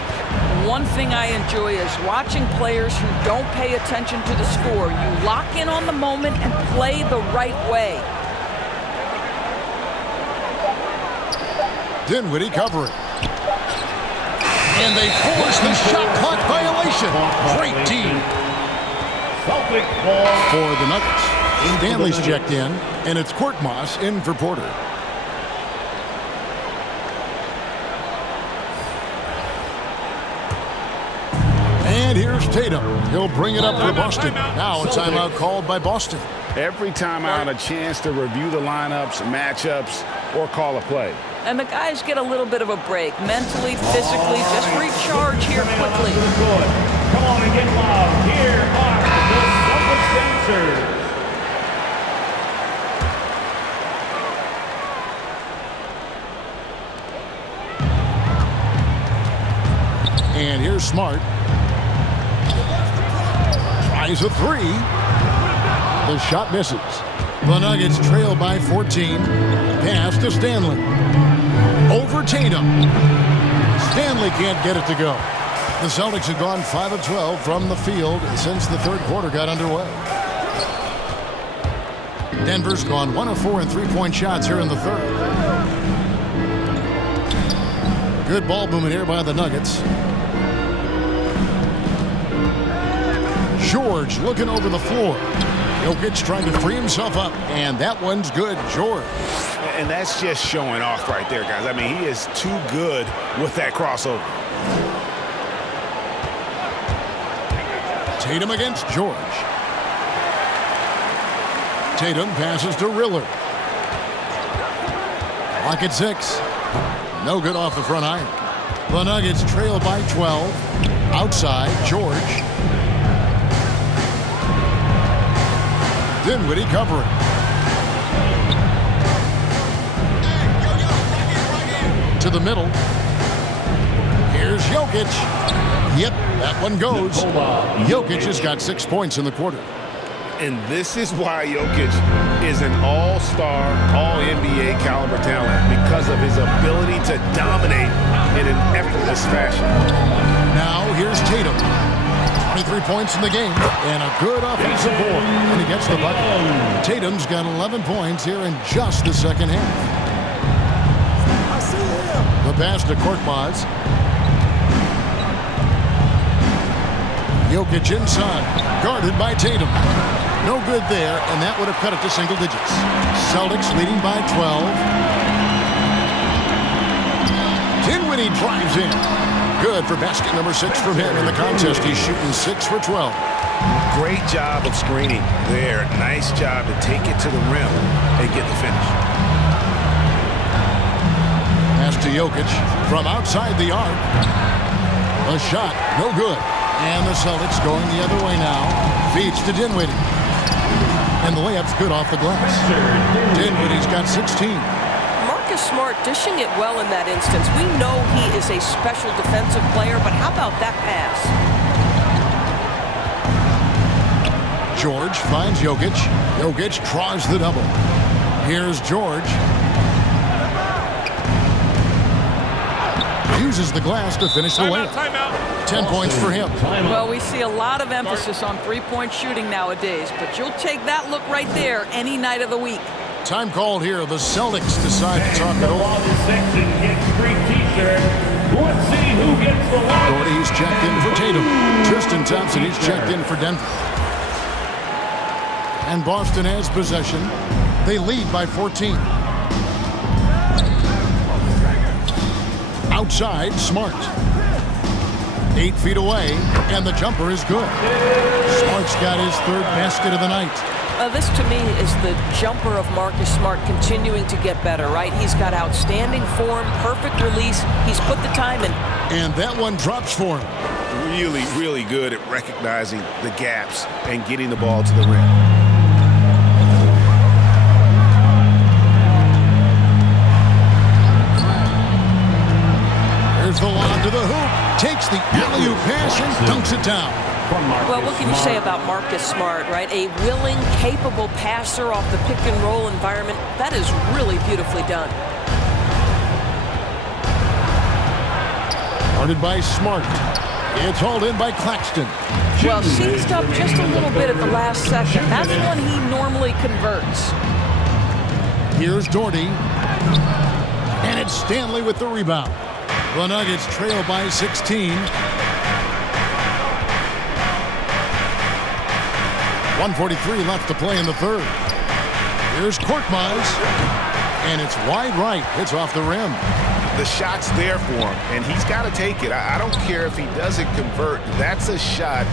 One thing I enjoy is watching players who don't pay attention to the score. You lock in on the moment and play the right way. Dinwiddie covering. And they force the shot clock violation. Great team. For the Nuggets, Stanley's checked in, and it's Korkmaz in for Porter. And here's Tatum. He'll bring it up for Boston. Now a timeout called by Boston. Every timeout, a chance to review the lineups, matchups, or call a play. And the guys get a little bit of a break, mentally, physically, just recharge here quickly. Come on and get loud. Here are the Celtics dancers. And here's Smart. Tries a three. The shot misses. The Nuggets trail by 14. Pass to Stanley. Over Tatum. Stanley can't get it to go. The Celtics have gone 5 of 12 from the field since the third quarter got underway. Denver's gone 1 of 4 in three-point shots here in the third. Good ball movement here by the Nuggets. George looking over the floor. Jokic trying to free himself up, and that one's good. George. And that's just showing off right there, guys. I mean, he is too good with that crossover. Tatum against George. Tatum passes to Rillard. Clock at 6. No good off the front iron. The Nuggets trail by 12. Outside, George. Dinwiddie covering. To the middle. Here's Jokic. Yep, that one goes. Jokic has got 6 points in the quarter. And this is why Jokic is an all-star, all-NBA caliber talent, because of his ability to dominate in an effortless fashion. Now here's Tatum. 23 points in the game and a good offensive board. And he gets the bucket. Tatum's got 11 points here in just the second half. The pass to Korkmaz. Jokic inside, guarded by Tatum. No good there, and that would have cut it to single digits. Celtics leading by 12. Dinwiddie drives in. Good for basket number 6 from him in the contest. He's shooting 6 for 12. Great job of screening there. Nice job to take it to the rim and get the finish. Pass to Jokic from outside the arc. A shot, no good. And the Celtics going the other way now. Feeds to Dinwiddie. And the layup's good off the glass. Dinwiddie's got 16. Marcus Smart dishing it well in that instance. We know he is a special defensive player, but how about that pass? George finds Jokic. Jokic draws the double. Here's George. Uses the glass to finish the layup. 10 points for him. Well, we see a lot of emphasis on three-point shooting nowadays, but you'll take that look right there any night of the week. Time called here. The Celtics decide to talk it over. Gordy, he's checked in for Tatum. Tristan Thompson, he's checked in for Denver. And Boston has possession. They lead by 14. Outside, Smart. 8 feet away, and the jumper is good. Smart's got his third basket of the night. This, to me, is the jumper of Marcus Smart continuing to get better, right? He's got outstanding form, perfect release. He's put the time in. And that one drops for him. really, really good at recognizing the gaps and getting the ball to the rim. Here's the lob to the hoop. Takes the alley-oop pass and dunks it down. Well, what can you say about Marcus Smart, right? A willing, capable passer off the pick-and-roll environment. That is really beautifully done. Guarded by Smart. It's hauled in by Claxton. Well, seized up just a little bit at the last second. That's when he normally converts. Here's Doherty. And it's Stanley with the rebound. The Nuggets trail by 16. 1:43 left to play in the third. Here's Korkmaz. And it's wide right. Hits off the rim. The shot's there for him, and he's got to take it. I don't care if he doesn't convert. That's a shot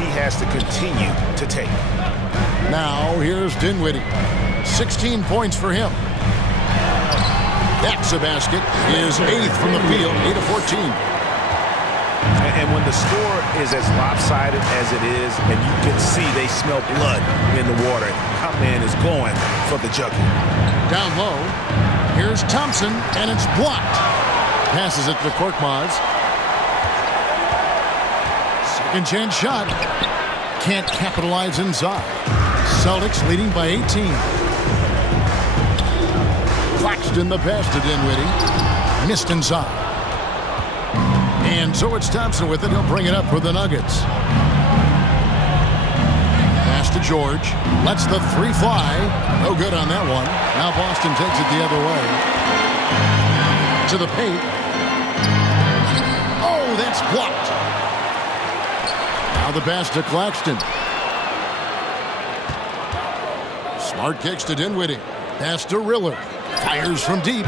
he has to continue to take. Now here's Dinwiddie. 16 points for him. That's a basket. His 8th from the field, 8 of 14. And when the score is as lopsided as it is, and you can see they smell blood in the water, our man is going for the jugular. Down low, here's Thompson, and it's blocked. Passes it to Korkmaz. Second chance shot. Can't capitalize inside. Celtics leading by 18. Claxton the pass to Dinwiddie. Missed inside. And so it's Thompson with it. He'll bring it up for the Nuggets. Pass to George. Lets the three fly. No good on that one. Now Boston takes it the other way. To the paint. Oh, that's blocked. Now the pass to Claxton. Smart kicks to Dinwiddie. Pass to Riller. Fires from deep.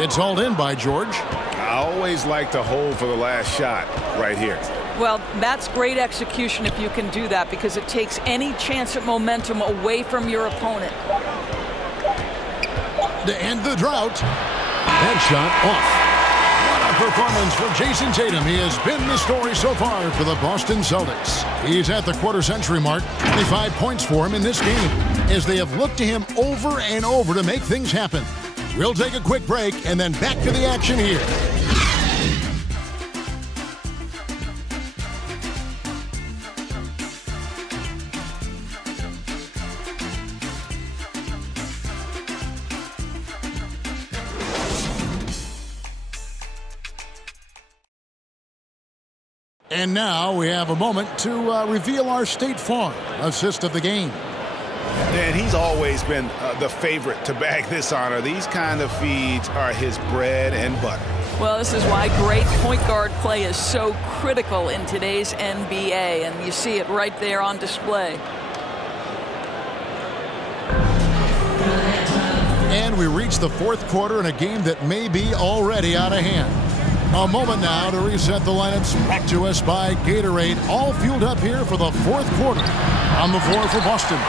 It's hauled in by George. I always like to hold for the last shot right here. Well, that's great execution if you can do that, because it takes any chance at momentum away from your opponent. To end the drought. That shot off. What a performance for Jason Tatum. He has been the story so far for the Boston Celtics. He's at the quarter-century mark. 25 points for him in this game, as they have looked to him over and over to make things happen. We'll take a quick break and then back to the action here. And now we have a moment to reveal our State Farm assist of the game. And he's always been the favorite to bag this honor. These kind of feeds are his bread and butter. Well, this is why great point guard play is so critical in today's NBA, and you see it right there on display. And we reach the fourth quarter in a game that may be already out of hand. A moment now to reset the lineups, brought to us by Gatorade. All fueled up here for the fourth quarter. On the floor for Boston,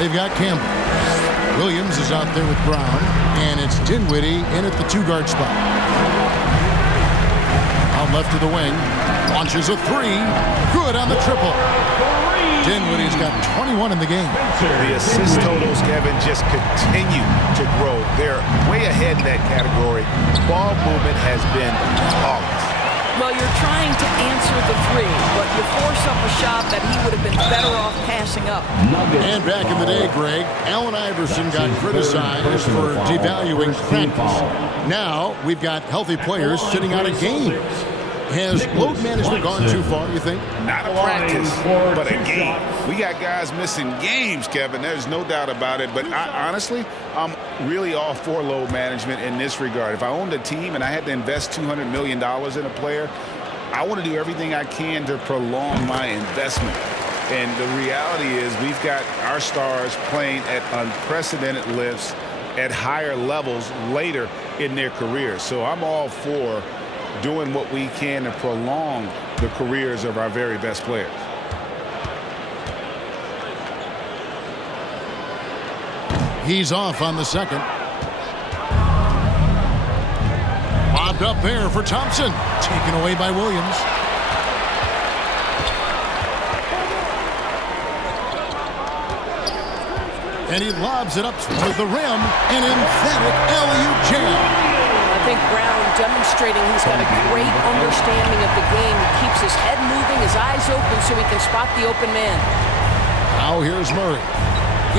they've got Campbell. Williams is out there with Brown, and it's Dinwiddie in at the two-guard spot. Out left to the wing, launches a three. Good on the triple. Dinwiddie's got 21 in the game. The assist totals, Kevin, just continue to grow. They're way ahead in that category. Ball movement has been flawless. Well, you're trying to answer the three, but you force up a shot that he would have been better off passing up. And back in the day, Greg, Allen Iverson got criticized for devaluing practice. Now we've got healthy players sitting out a game. Has load management gone too far, you think? Not a practice, but a game. We got guys missing games, Kevin. There's no doubt about it. But honestly, I'm really all for load management in this regard. If I owned a team and I had to invest $200 million in a player, I want to do everything I can to prolong my investment. And the reality is we've got our stars playing at unprecedented lifts at higher levels later in their careers. So I'm all for doing what we can to prolong the careers of our very best players. He's off on the second. Bobbed up there for Thompson. Taken away by Williams. And he lobs it up to the rim. An emphatic alley-oop jam. I think Brown demonstrating he's got a great understanding of the game. He keeps his head moving, his eyes open so he can spot the open man. Now here's Murray.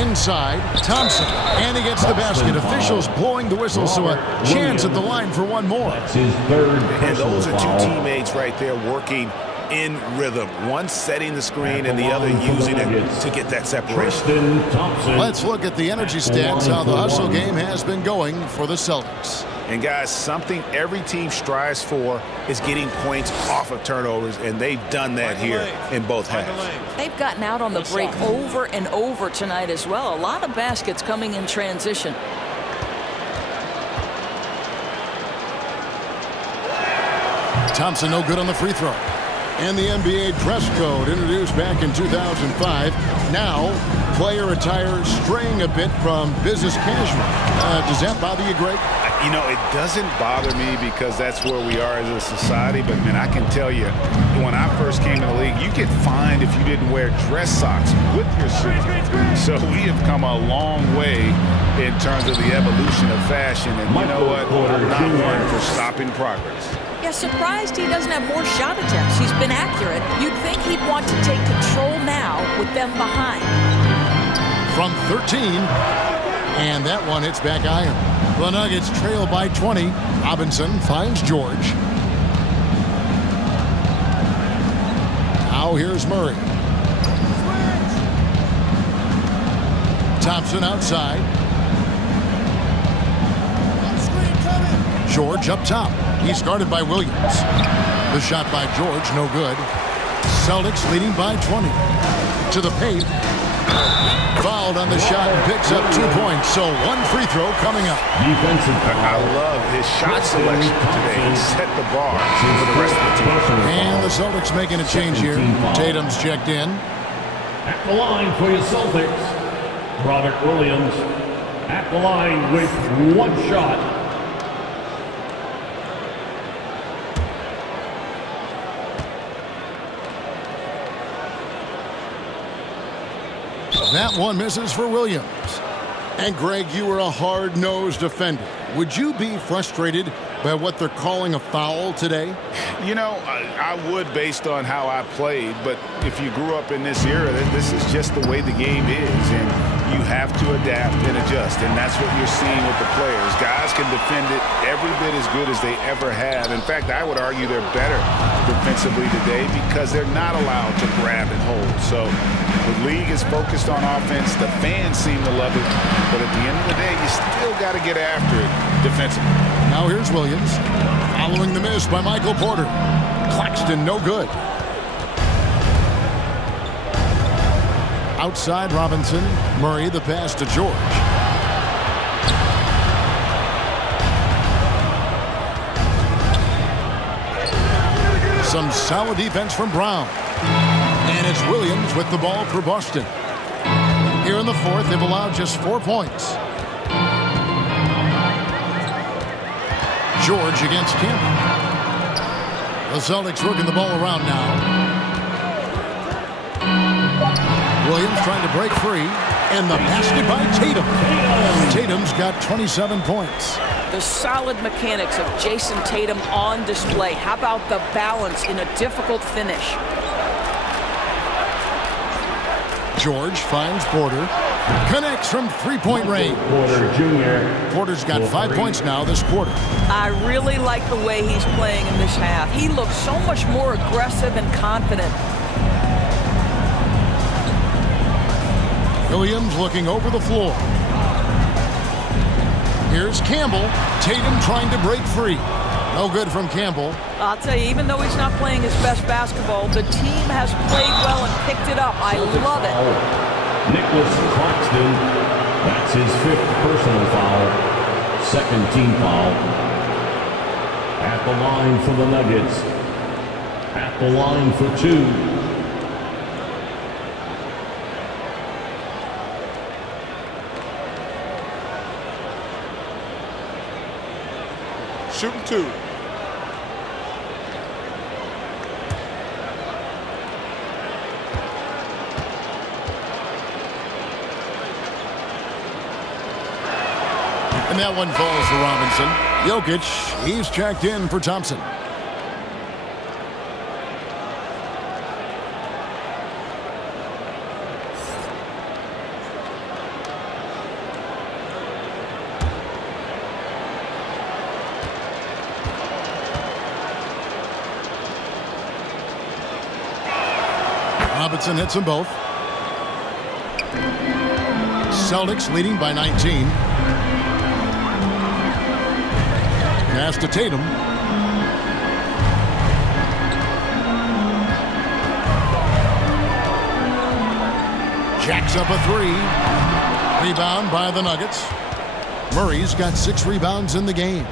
Inside, Thompson. And he gets the basket. Officials blowing the whistle, so a chance at the line for one more. That's his third And those are foul. two teammates right there working in rhythm. One setting the screen and the other using it to get that separation. Let's look at the energy stats, how the hustle game has been going for the Celtics. And guys, something every team strives for is getting points off of turnovers, and they've done that here in both halves. They've gotten out on the break over and over tonight as well. A lot of baskets coming in transition. Thompson no good on the free throw. And the NBA dress code introduced back in 2005. Now, player attire straying a bit from business casual. Does that bother you, Greg? You know, it doesn't bother me because that's where we are as a society. But, man, I can tell you, when I first came in the league, you get fined if you didn't wear dress socks with your suit. So we have come a long way in terms of the evolution of fashion. And you know what? I'm not one for stopping progress. Yeah, surprised he doesn't have more shot attempts. He's been accurate. You'd think he'd want to take control now with them behind. From 13, and that one hits back iron. The Nuggets trail by 20. Robinson finds George. Now here's Murray. Thompson outside. George up top. He's guarded by Williams. The shot by George, no good. Celtics leading by 20. To the paint. Fouled on the shot and picks up 2 points. So one free throw coming up. Defensive foul. I love his shot selection today. He set the bar for the rest of the team. And the Celtics making a change here. Tatum's checked in. At the line for your Celtics, Robert Williams. At the line with one shot. That one misses for Williams. And Greg, you were a hard-nosed defender. Would you be frustrated by what they're calling a foul today? You know, I would based on how I played, but if you grew up in this era, this is just the way the game is, and you have to adapt and adjust, and that's what you're seeing with the players. Guys can defend it every bit as good as they ever have. In fact, I would argue they're better defensively today because they're not allowed to grab and hold. So the league is focused on offense. The fans seem to love it, but at the end of the day, you still got to get after it defensively. Now here's Williams. Following the miss by Michael Porter. Claxton no good. Outside Robinson. Murray the pass to George. Some solid defense from Brown. And it's Williams with the ball for Boston. Here in the fourth, they've allowed just 4 points. George against Campbell. The Celtics working the ball around now. Williams trying to break free. And the basket by Tatum. Tatum's got 27 points. The solid mechanics of Jason Tatum on display. How about the balance in a difficult finish? George finds Porter. Connects from three-point range. Porter Jr. Porter's got 5 points now this quarter. I really like the way he's playing in this half. He looks so much more aggressive and confident. Williams looking over the floor. Here's Campbell. Tatum trying to break free. No good from Campbell. I'll tell you, even though he's not playing his best basketball, the team has played well and picked it up. I love it. Nicholas Claxton, that's his 5th personal foul, 2nd team foul. At the line for the Nuggets. At the line for 2. Shooting 2. And that one falls for Robinson. Jokic, he's checked in for Thompson. Robinson hits them both. Celtics leading by 19. Pass to Tatum. Jacks up a three. Rebound by the Nuggets. Murray's got 6 rebounds in the game.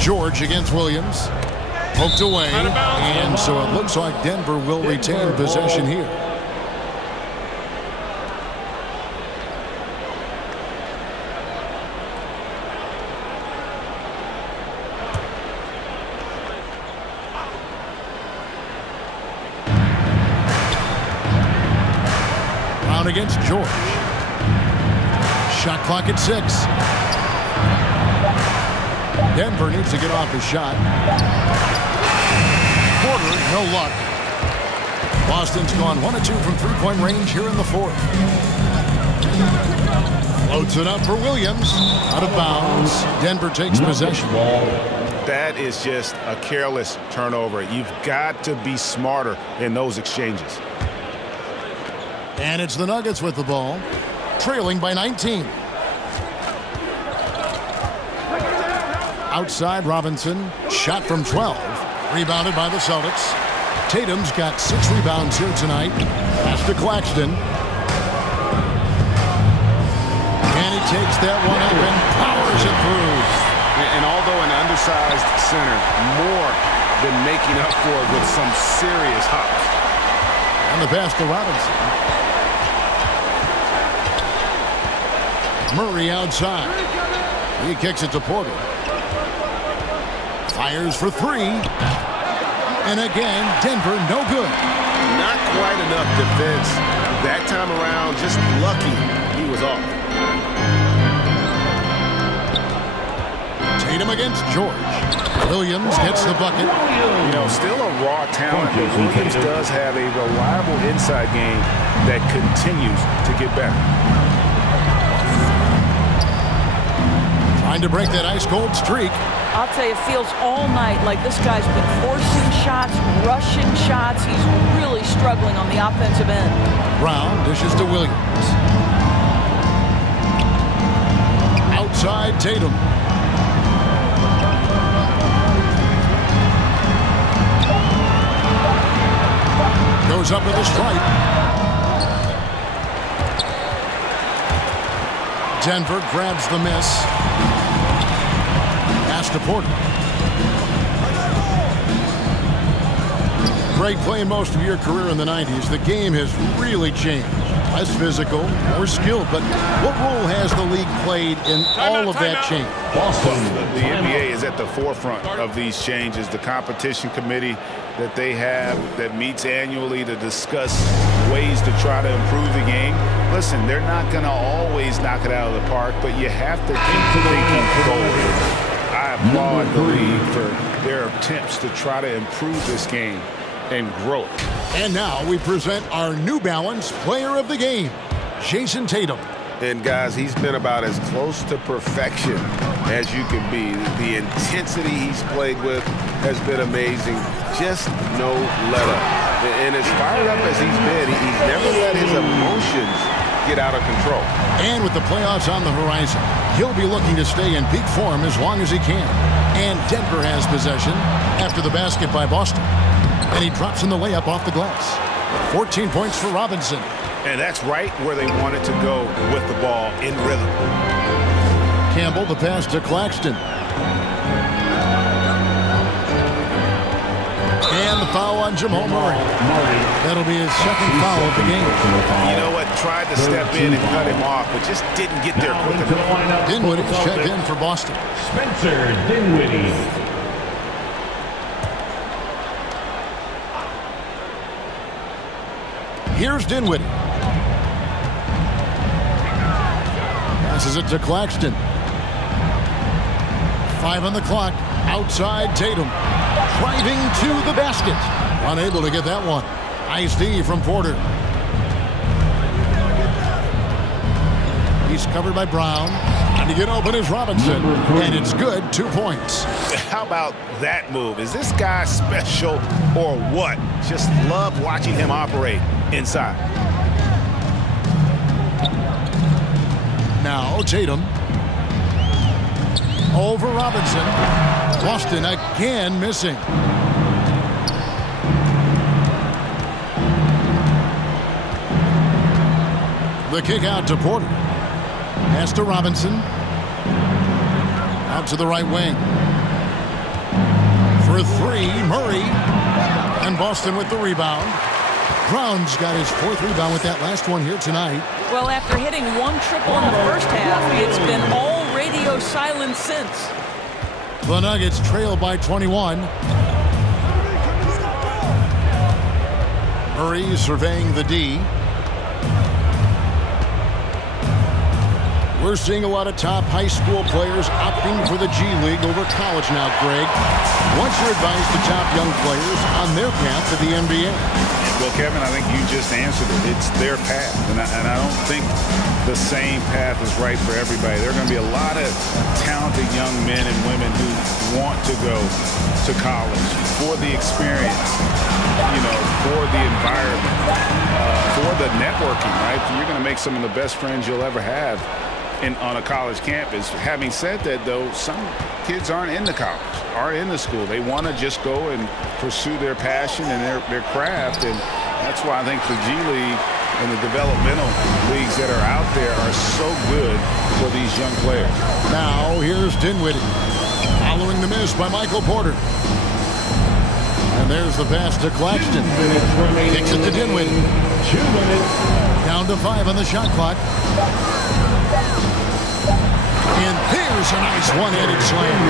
George against Williams. Poked away, and so it looks like Denver will retain possession here. Brown against George. Shot clock at 6. Denver needs to get off his shot. Porter, no luck. Boston's gone 1 of 2 from three-point range here in the fourth. Loads it up for Williams. Out of bounds. Denver takes possession. That is just a careless turnover. You've got to be smarter in those exchanges. And it's the Nuggets with the ball, trailing by 19. Outside Robinson, shot from 12. Rebounded by the Celtics. Tatum's got 6 rebounds here tonight. Pass to Claxton. And he takes that one up and powers it through. And although an undersized center, more than making up for it with some serious hops. And the pass to Robinson. Murray outside. He kicks it to Porter. Fires for 3. And again, Denver no good. Not quite enough defense. That time around, just lucky he was off. Tatum against George. Williams gets the bucket. You know, still a raw talent, but Williams does have a reliable inside game that continues to get better. Trying to break that ice-cold streak. I'll tell you, it feels all night like this guy's been forcing shots, rushing shots. He's really struggling on the offensive end. Brown dishes to Williams. Outside Tatum. Goes up with a stripe. Denver grabs the miss. Pass to Porter. Greg, playing most of your career in the 90s, the game has really changed. Less physical, more skilled, but what role has the league played in all of that change? The NBA is at the forefront of these changes. The competition committee that they have that meets annually to discuss ways to try to improve the game. Listen, they're not going to always knock it out of the park, but you have to keep thinking forward. I applaud the league for their attempts to try to improve this game and grow it. And now we present our New Balance Player of the Game, Jason Tatum. And guys, he's been about as close to perfection as you can be. The intensity he's played with has been amazing. Just no let up. And as fired up as he's been, he's never let his emotions get out of control. And with the playoffs on the horizon, he'll be looking to stay in peak form as long as he can. And Denver has possession after the basket by Boston. And he drops in the layup off the glass. 14 points for Robinson. And that's right where they wanted to go with the ball, in rhythm. Campbell, the pass to Claxton. And the foul on Jamal Murray. That'll be his second foul of the game. You know what? Tried to step in and cut him off, but just didn't get there quick enough. Dinwiddie's checked in for Boston. Spencer Dinwiddie. Here's Dinwiddie. Passes it to Claxton. 5 on the clock. Outside Tatum. Driving to the basket. Unable to get that one. Nice D from Porter. He's covered by Brown. And to get open is Robinson. And it's good. 2 points. How about that move? Is this guy special or what? Just love watching him operate inside. Now Tatum. Over Robinson. Boston again missing. The kick out to Porter. Pass to Robinson. Out to the right wing. For 3, Murray. And Boston with the rebound. Brown's got his 4th rebound with that last one here tonight. Well, after hitting 1 triple in the first half, it's been all radio silence since. The Nuggets trail by 21. Murray surveying the D. We're seeing a lot of top high school players opting for the G League over college now, Greg. What's your advice to top young players on their path to the NBA? Well, Kevin, I think you just answered it. It's their path, and I don't think the same path is right for everybody. There are going to be a lot of talented young men and women who want to go to college for the experience, for the environment, for the networking, right? So you're going to make some of the best friends you'll ever have on a college campus. Having said that, though, some kids aren't into college, aren't in the school. They want to just go and pursue their passion and their craft, and that's why I think the G League and the developmental leagues that are out there are so good for these young players. Now here's Dinwiddie following the miss by Michael Porter. And there's the pass to Claxton. Kicks it to Dinwiddie. 2 minutes. Down to 5 on the shot clock. And there's a nice one-handed slam.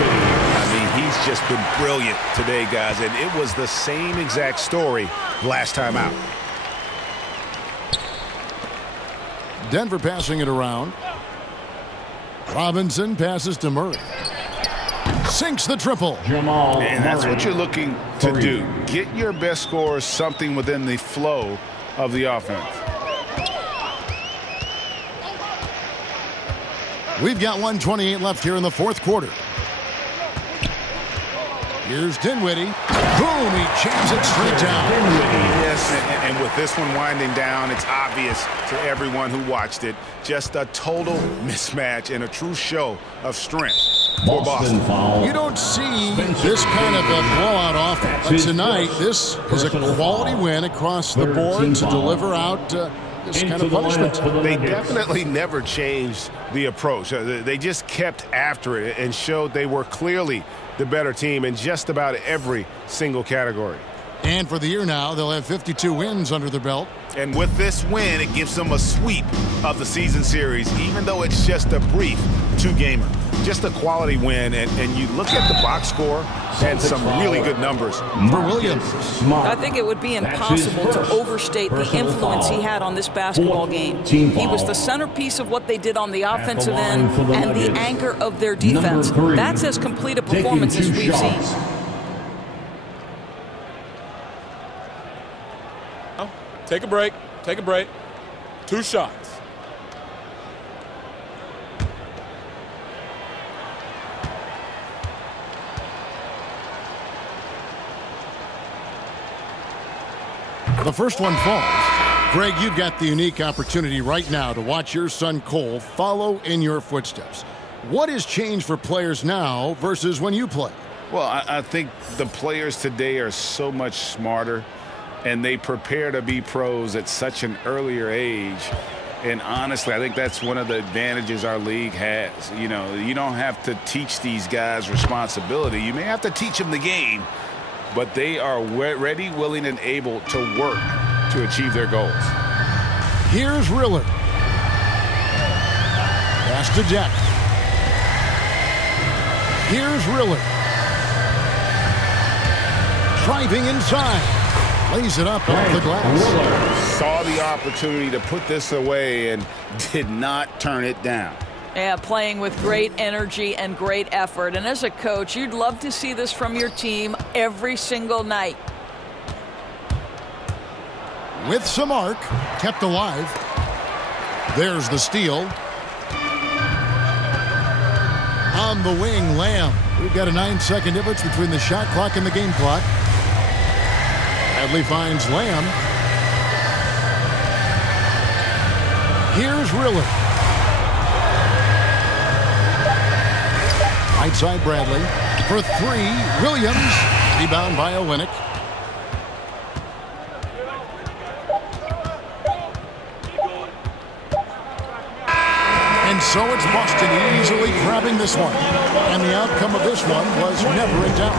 I mean, he's just been brilliant today, guys, and it was the same exact story last time out. Denver passing it around. Robinson passes to Murray. Sinks the triple. And that's what you're looking to do. Get your best scorers something within the flow of the offense. We've got 1:28 left here in the 4th quarter. Here's Dinwiddie. Boom, he jams it straight down. Yes, and with this one winding down, it's obvious to everyone who watched it. Just a total mismatch and a true show of strength for Boston. You don't see this kind of a blowout often, but tonight this is a quality win across the board to deliver out this kind of punishment. They definitely never changed the approach. They just kept after it and showed they were clearly the better team in just about every single category. And for the year now, they'll have 52 wins under their belt. And with this win, it gives them a sweep of the season series, even though it's just a brief 2-gamer. Just a quality win, and you look at the box score and some really good numbers for Williams. I think it would be impossible to overstate the influence he had on this basketball game. He was the centerpiece of what they did on the offensive end and the anchor of their defense. That's as complete a performance as we've seen. Take a break. Take a break. 2 shots. The first one falls. Greg, you've got the unique opportunity right now to watch your son Cole follow in your footsteps. What has changed for players now versus when you played? Well, I think the players today are so much smarter, and they prepare to be pros at such an earlier age. And honestly, I think that's one of the advantages our league has. You know, you don't have to teach these guys responsibility. You may have to teach them the game, but they are ready, willing, and able to work to achieve their goals. Here's Riller. Pass to Deck. Here's Riller. Driving inside. Lays it up off the glass. Saw the opportunity to put this away and did not turn it down. Yeah, playing with great energy and great effort. And as a coach, you'd love to see this from your team every single night. With some arc, kept alive. There's the steal. On the wing, Lamb. We've got a 9-second difference between the shot clock and the game clock. Bradley finds Lamb. Here's Riller. Right side Bradley. For three, Williams. Rebound by Olynyk. And so it's Boston easily grabbing this one. And the outcome of this one was never in doubt.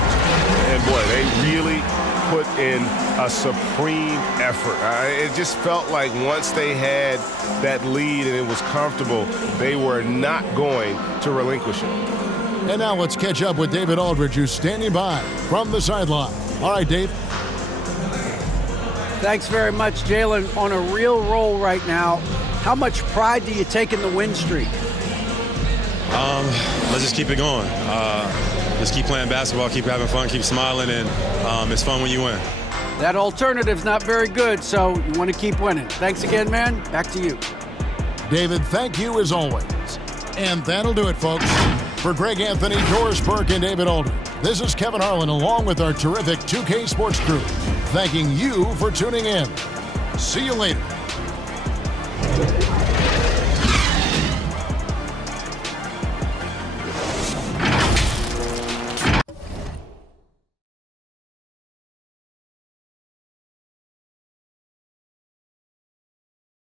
And boy, they really put in a supreme effort. It just felt like once they had that lead and it was comfortable, they were not going to relinquish it. And now let's catch up with David Aldridge, who's standing by from the sideline. All right, Dave. Thanks very much, Jalen. On a real roll right now. How much pride do you take in the win streak? Let's just keep it going. Just keep playing basketball, keep having fun, keep smiling, and it's fun when you win. That alternative's not very good, so you want to keep winning. Thanks again, man. Back to you. David, thank you as always. And that'll do it, folks. For Greg Anthony, Doris Burke, and David Aldridge, this is Kevin Harlan along with our terrific 2K Sports crew, thanking you for tuning in. See you later.